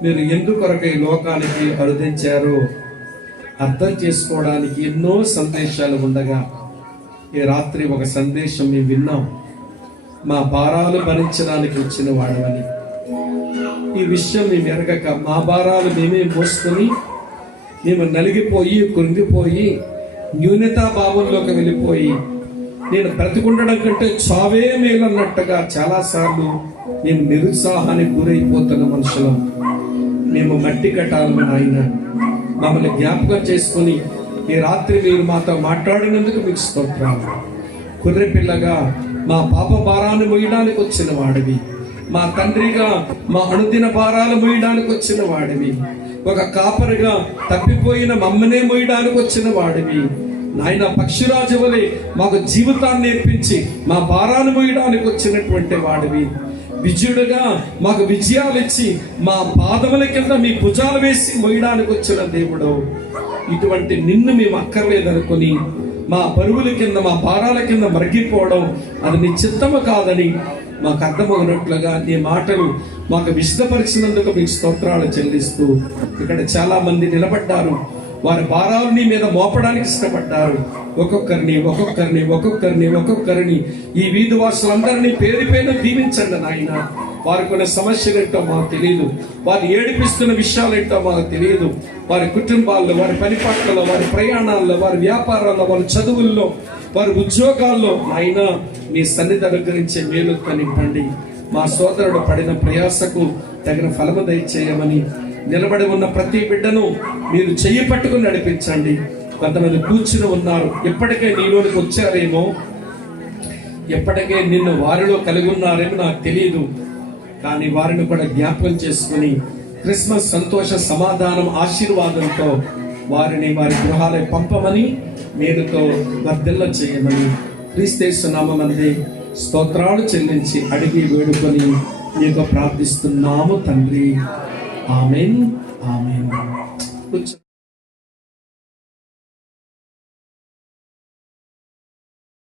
మీరు ఎందుకొరకు ఈ లోకానికి అరుదించారో అర్థం చేసుకోవడానికి ఎన్నో సందేశాలు ఉండగా ఈ రాత్రి ఒక సందేశం మేము విన్నాం. మా భారాలు భరించడానికి వచ్చిన వాడవని. ఈ విషయం మేము ఎరగక మా భారాలు మేమే మోసుకొని మేము నలిగిపోయి కృంగిపోయి న్యూనతా భావంలోకి వెళ్ళిపోయి నేను బ్రతికుండడం కంటే చావే మేలన్నట్టుగా చాలాసార్లు మేము నిరుత్సాహానికి గురైపోతున్న మనుషులం. మేము మట్టి కట్టాలని ఆయన మమ్మల్ని జ్ఞాపకం చేసుకుని ఈ రాత్రి మీరు మాతో మాట్లాడినందుకు మీకు స్తోత్రాలు. కుర్రె పిల్లగా మా పాప భారాన్ని మోయడానికి వచ్చిన వాడివి, మా తండ్రిగా మా అనుదిన భారాలు మోయడానికి వచ్చిన వాడివి, ఒక కాపరిగా తప్పిపోయిన మమ్మనే మోయడానికి వచ్చిన వాడివి నాయన. పక్షిరాజు వలె మాకు జీవితాన్ని నేర్పించి మా భారాన్ని మోయడానికి వచ్చినటువంటి వాడివి. విజయుడుగా మాకు విజయాలు ఇచ్చి మా పాదముల కింద మీ భుజాలు వేసి మోయడానికి వచ్చిన దేవుడు. ఇటువంటి నిన్ను మేము అక్కర్లేదనుకొని మా బరువుల కింద మా భారాల కింద మరిగిపోవడం అది నీ చిత్తము కాదని మాకు అర్థమవునట్లుగా నీ మాటలు మాకు విశదపరిచినందుకు మీకు స్తోత్రాలు చెల్లిస్తూ ఇక్కడ చాలా మంది నిలబడ్డారు. వారి భారాలు నీ మీద మోపడానికి ఇష్టపడ్డారు. ఒక్కొక్కరిని ఈ వీధి వాసులందరినీ పేరు పేరు దీవించండి నాయన. వారికి కొన్ని సమస్యలు ఏంటో మాకు తెలియదు, వారు ఏడిపిస్తున్న విషయాలు ఏంటో మాకు తెలియదు. వారి కుటుంబాల్లో, వారి పని పాటల్లో, వారి ప్రయాణాల్లో, వారి వ్యాపారాల్లో, వారి చదువుల్లో, వారి ఉద్యోగాల్లో నాయన మీ సన్నిధి అనుగ్రహించే మేలు కనివ్వండి. మా సోదరుడు పడిన ప్రయాసకు తగిన ఫలము దయచేయమని నిలబడి ఉన్న ప్రతి బిడ్డను మీరు చెయ్యి పట్టుకుని నడిపించండి. కొంతమంది కూర్చుని ఉన్నారు, ఎప్పటికే నీలోనికి వచ్చారేమో, ఎప్పటికే నిన్ను వారిలో కలిగి ఉన్నారేమో నాకు తెలియదు. కానీ వారిని కూడా జ్ఞాపకం చేసుకుని క్రిస్మస్ సంతోష సమాధానం ఆశీర్వాదంతో వారిని వారి గృహాలకు పంపమని మేలుతో వర్ధిల్ల చేయమని క్రీస్తు నామమందే స్తోత్రాలు చెల్లించి అడిగి వేడుకొని మీకు ప్రార్థిస్తున్నాము తండ్రి. ఆమేన్. ఆమేన్.